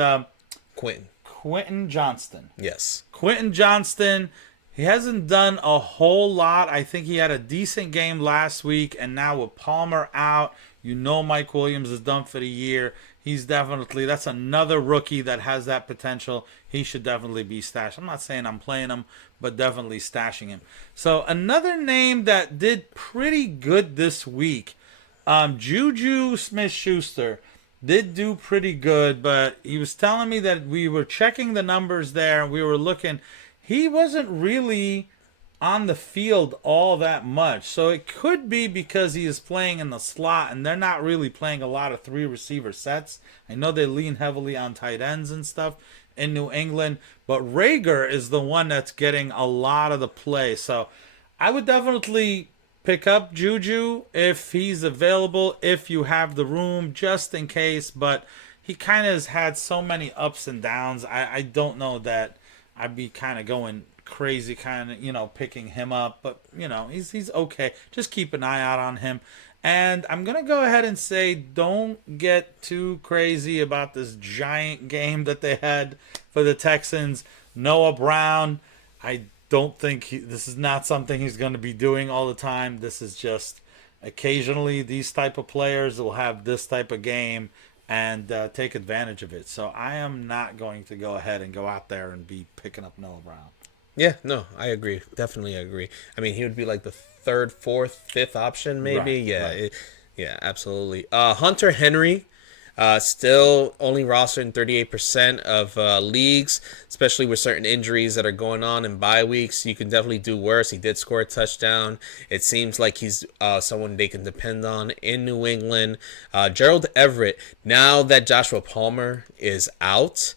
Quentin Johnston. Yes. Quentin Johnston, he hasn't done a whole lot. I think he had a decent game last week, and now with Palmer out, Mike Williams is done for the year. That's another rookie that has that potential. He should definitely be stashed. I'm not saying I'm playing him, but definitely stashing him. So another name that did pretty good this week, Juju Smith-Schuster did do pretty good, but he was telling me that we were checking the numbers there, and we were looking. He wasn't really on the field all that much. So it could be because he is playing in the slot and they're not really playing a lot of 3 receiver sets. I know they lean heavily on tight ends and stuff in New England, but Rager is the one that's getting a lot of the play. So I would definitely pick up Juju if he's available, if you have the room, just in case. But he kind of has had so many ups and downs. I don't know that I'd be kind of going crazy, picking him up. But, he's okay. Just keep an eye out on him. And I'm going to go ahead and say don't get too crazy about this giant game that they had for the Texans. Noah Brown, I don't think this is not something he's going to be doing all the time. This is just occasionally these type of players will have this type of game and take advantage of it. So I am not going to go ahead and go out there and be picking up Noah Brown. Yeah, no, I agree. Definitely agree. I mean, he would be like the 3rd, 4th, 5th option, maybe. Right. Yeah, absolutely. Hunter Henry, still only rostered in 38% of leagues, especially with certain injuries that are going on in bye weeks. You can definitely do worse. He did score a touchdown. It seems like he's someone they can depend on in New England. Gerald Everett, now that Joshua Palmer is out,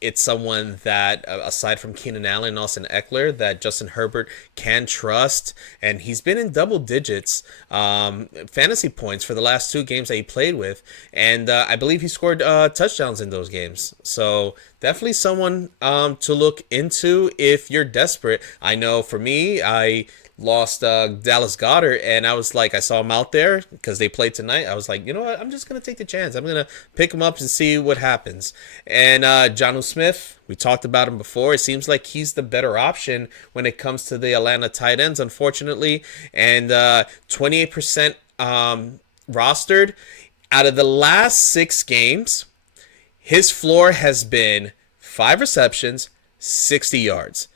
It's someone that, aside from Keenan Allen and Austin Eckler, that Justin Herbert can trust, and he's been in double digits fantasy points for the last 2 games that he played with, and I believe he scored touchdowns in those games. So definitely someone to look into if you're desperate. I know for me, I lost Dallas Goedert, and I was like, I saw him out there because they played tonight. I was like, you know what? I'm just going to take the chance. I'm going to pick him up and see what happens. And Jonnu Smith, we talked about him before. It seems like he's the better option when it comes to the Atlanta tight ends, unfortunately. And 28% rostered. Out of the last 6 games, his floor has been 5 receptions, 60 yards.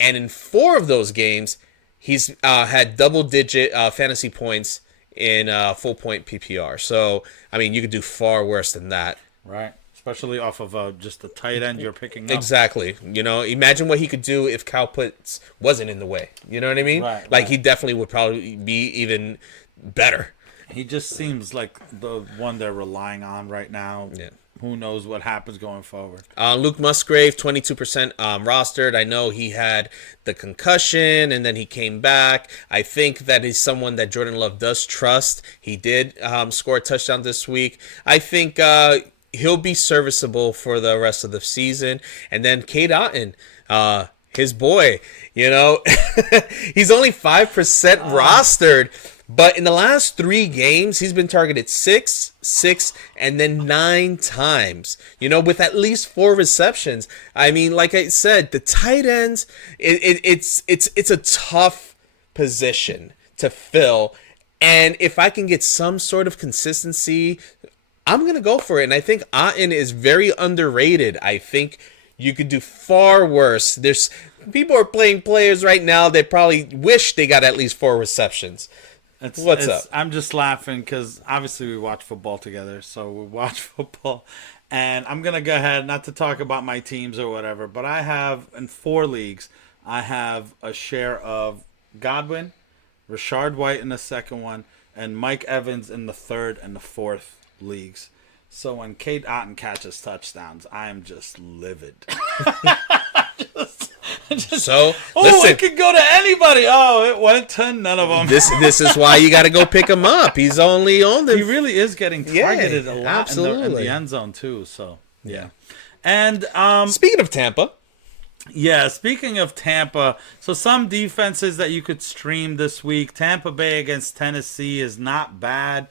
And in 4 of those games, he's had double-digit fantasy points in full-point PPR. So, I mean, you could do far worse than that. Right. Especially off of just the tight end you're picking up. Exactly. You know, imagine what he could do if Kyle Pitts wasn't in the way. You know what I mean? Right. He definitely would probably be even better. He just seems like the one they're relying on right now. Yeah. Who knows what happens going forward. Luke Musgrave, 22% rostered. I know he had the concussion and then he came back. I think that is someone that Jordan Love does trust. He did score a touchdown this week. I think he'll be serviceable for the rest of the season. And then Cade Otton, his boy, you know, he's only 5% rostered. But in the last 3 games, he's been targeted 6, and then 9 times, you know, with at least 4 receptions. I mean, like I said, the tight ends, it's a tough position to fill. And if I can get some sort of consistency, I'm going to go for it. And I think Otton is very underrated. I think you could do far worse. There's people are playing players right now that probably wish they got at least 4 receptions. What's up? I'm just laughing because obviously we watch football together. So we watch football. And I'm going to go ahead, not to talk about my teams or whatever, but I have in 4 leagues, I have a share of Godwin, Rashard White in the second one, and Mike Evans in the third and the fourth leagues. So when Cade Otton catches touchdowns, I am just livid. So listen, it could go to anybody. Oh, it went to none of them. This is why you got to go pick him up. He's only on the. He really is getting targeted a lot in the end zone too. So yeah. And speaking of Tampa, speaking of Tampa, so some defenses that you could stream this week. Tampa Bay against Tennessee is not bad.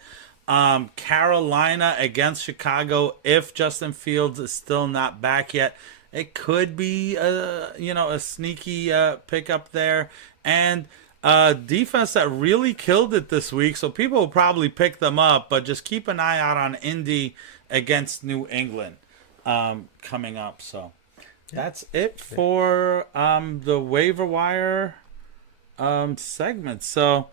Carolina against Chicago, if Justin Fields is still not back yet, it could be a sneaky pickup there. And defense that really killed it this week, so people will probably pick them up, but just keep an eye out on Indy against New England coming up. So that's it for the waiver wire segment. So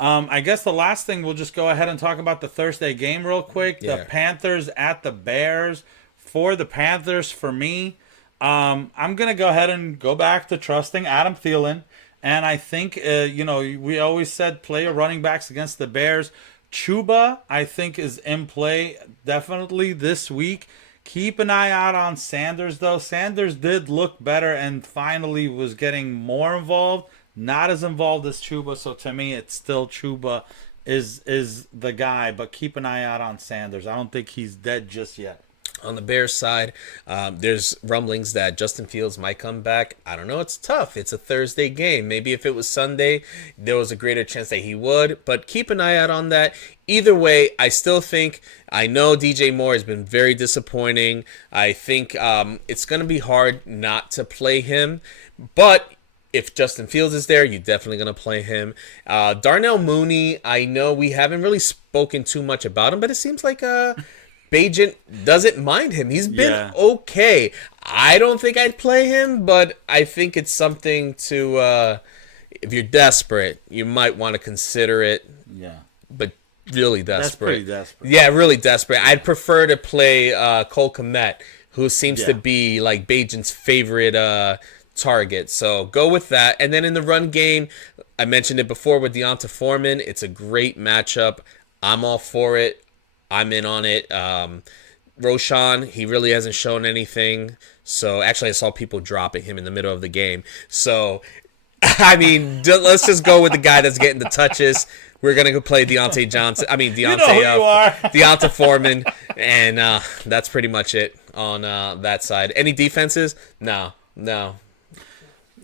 I guess the last thing, we'll just go ahead and talk about the Thursday game real quick. The Panthers at the Bears. For the Panthers, for me, I'm going to go ahead and go back to trusting Adam Thielen. And I think, we always said play your running backs against the Bears. Chuba, I think, is in play definitely this week. Keep an eye out on Sanders, though. Sanders did look better and finally was getting more involved. Not as involved as Chuba, so to me, it's still Chuba is the guy. But keep an eye out on Sanders. I don't think he's dead just yet. On the Bears side, there's rumblings that Justin Fields might come back. I don't know. It's tough. It's a Thursday game. Maybe if it was Sunday, there was a greater chance that he would. But keep an eye out on that. Either way, I still think, I know DJ Moore has been very disappointing. I think it's going to be hard not to play him. But if Justin Fields is there, you're definitely going to play him. Darnell Mooney, I know we haven't really spoken too much about him, but it seems like Bajent doesn't mind him. He's been okay. I don't think I'd play him, but I think it's something to, if you're desperate, you might want to consider it. Yeah. But really desperate. That's pretty desperate. Yeah, really desperate. I'd prefer to play Cole Kmet, who seems to be like Bajent's favorite target. So go with that. And then in the run game, I mentioned it before with Deonta Foreman. It's a great matchup. I'm all for it. I'm in on it. Roshan, he really hasn't shown anything. So actually, I saw people dropping him in the middle of the game. So, I mean, let's just go with the guy that's getting the touches. We're gonna go play Deontay Johnson. I mean Deontay Foreman, and that's pretty much it on that side. Any defenses? No.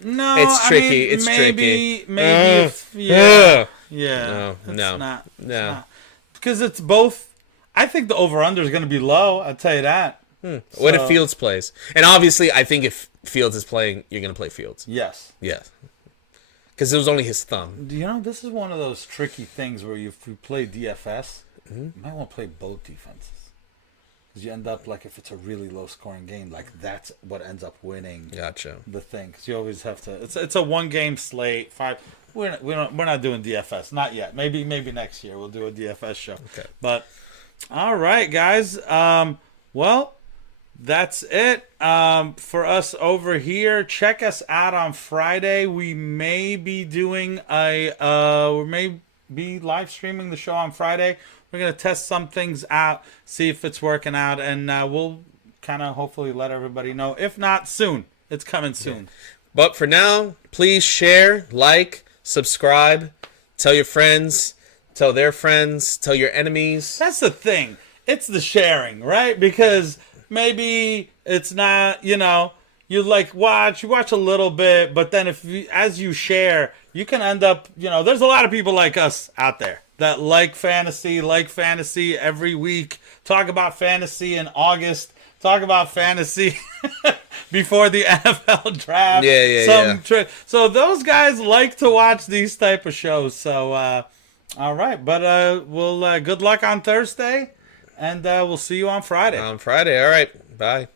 It's tricky. It's tricky. Maybe. No. Because it's both. I think the over/under is going to be low. I'll tell you that. What if Fields plays? And obviously, I think if Fields is playing, you're going to play Fields. Yes. Yeah. Because it was only his thumb. You know, this is one of those tricky things where if you play DFS, you might want to play both defenses. Because you end up, like, if it's a really low-scoring game, like, that's what ends up winning Gotcha. the thing. Because you always have to... It's a one-game slate, 5... We're not doing DFS. Not yet. Maybe next year we'll do a DFS show. Okay. But, all right, guys. Well, that's it for us over here. Check us out on Friday. We may be doing we may be live streaming the show on Friday. We're going to test some things out, see if it's working out, and we'll kind of hopefully let everybody know. If not, soon. It's coming soon. Yeah. But for now, please share, like, subscribe, tell your friends, tell their friends, tell your enemies. That's the thing. It's the sharing, right? Because maybe it's not, you watch a little bit, but then as you share, you can end up, there's a lot of people like us out there that like fantasy every week, talk about fantasy in August, talk about fantasy before the NFL draft. Yeah. So those guys like to watch these type of shows. So, all right. But we'll good luck on Thursday, and we'll see you on Friday. On Friday. All right. Bye.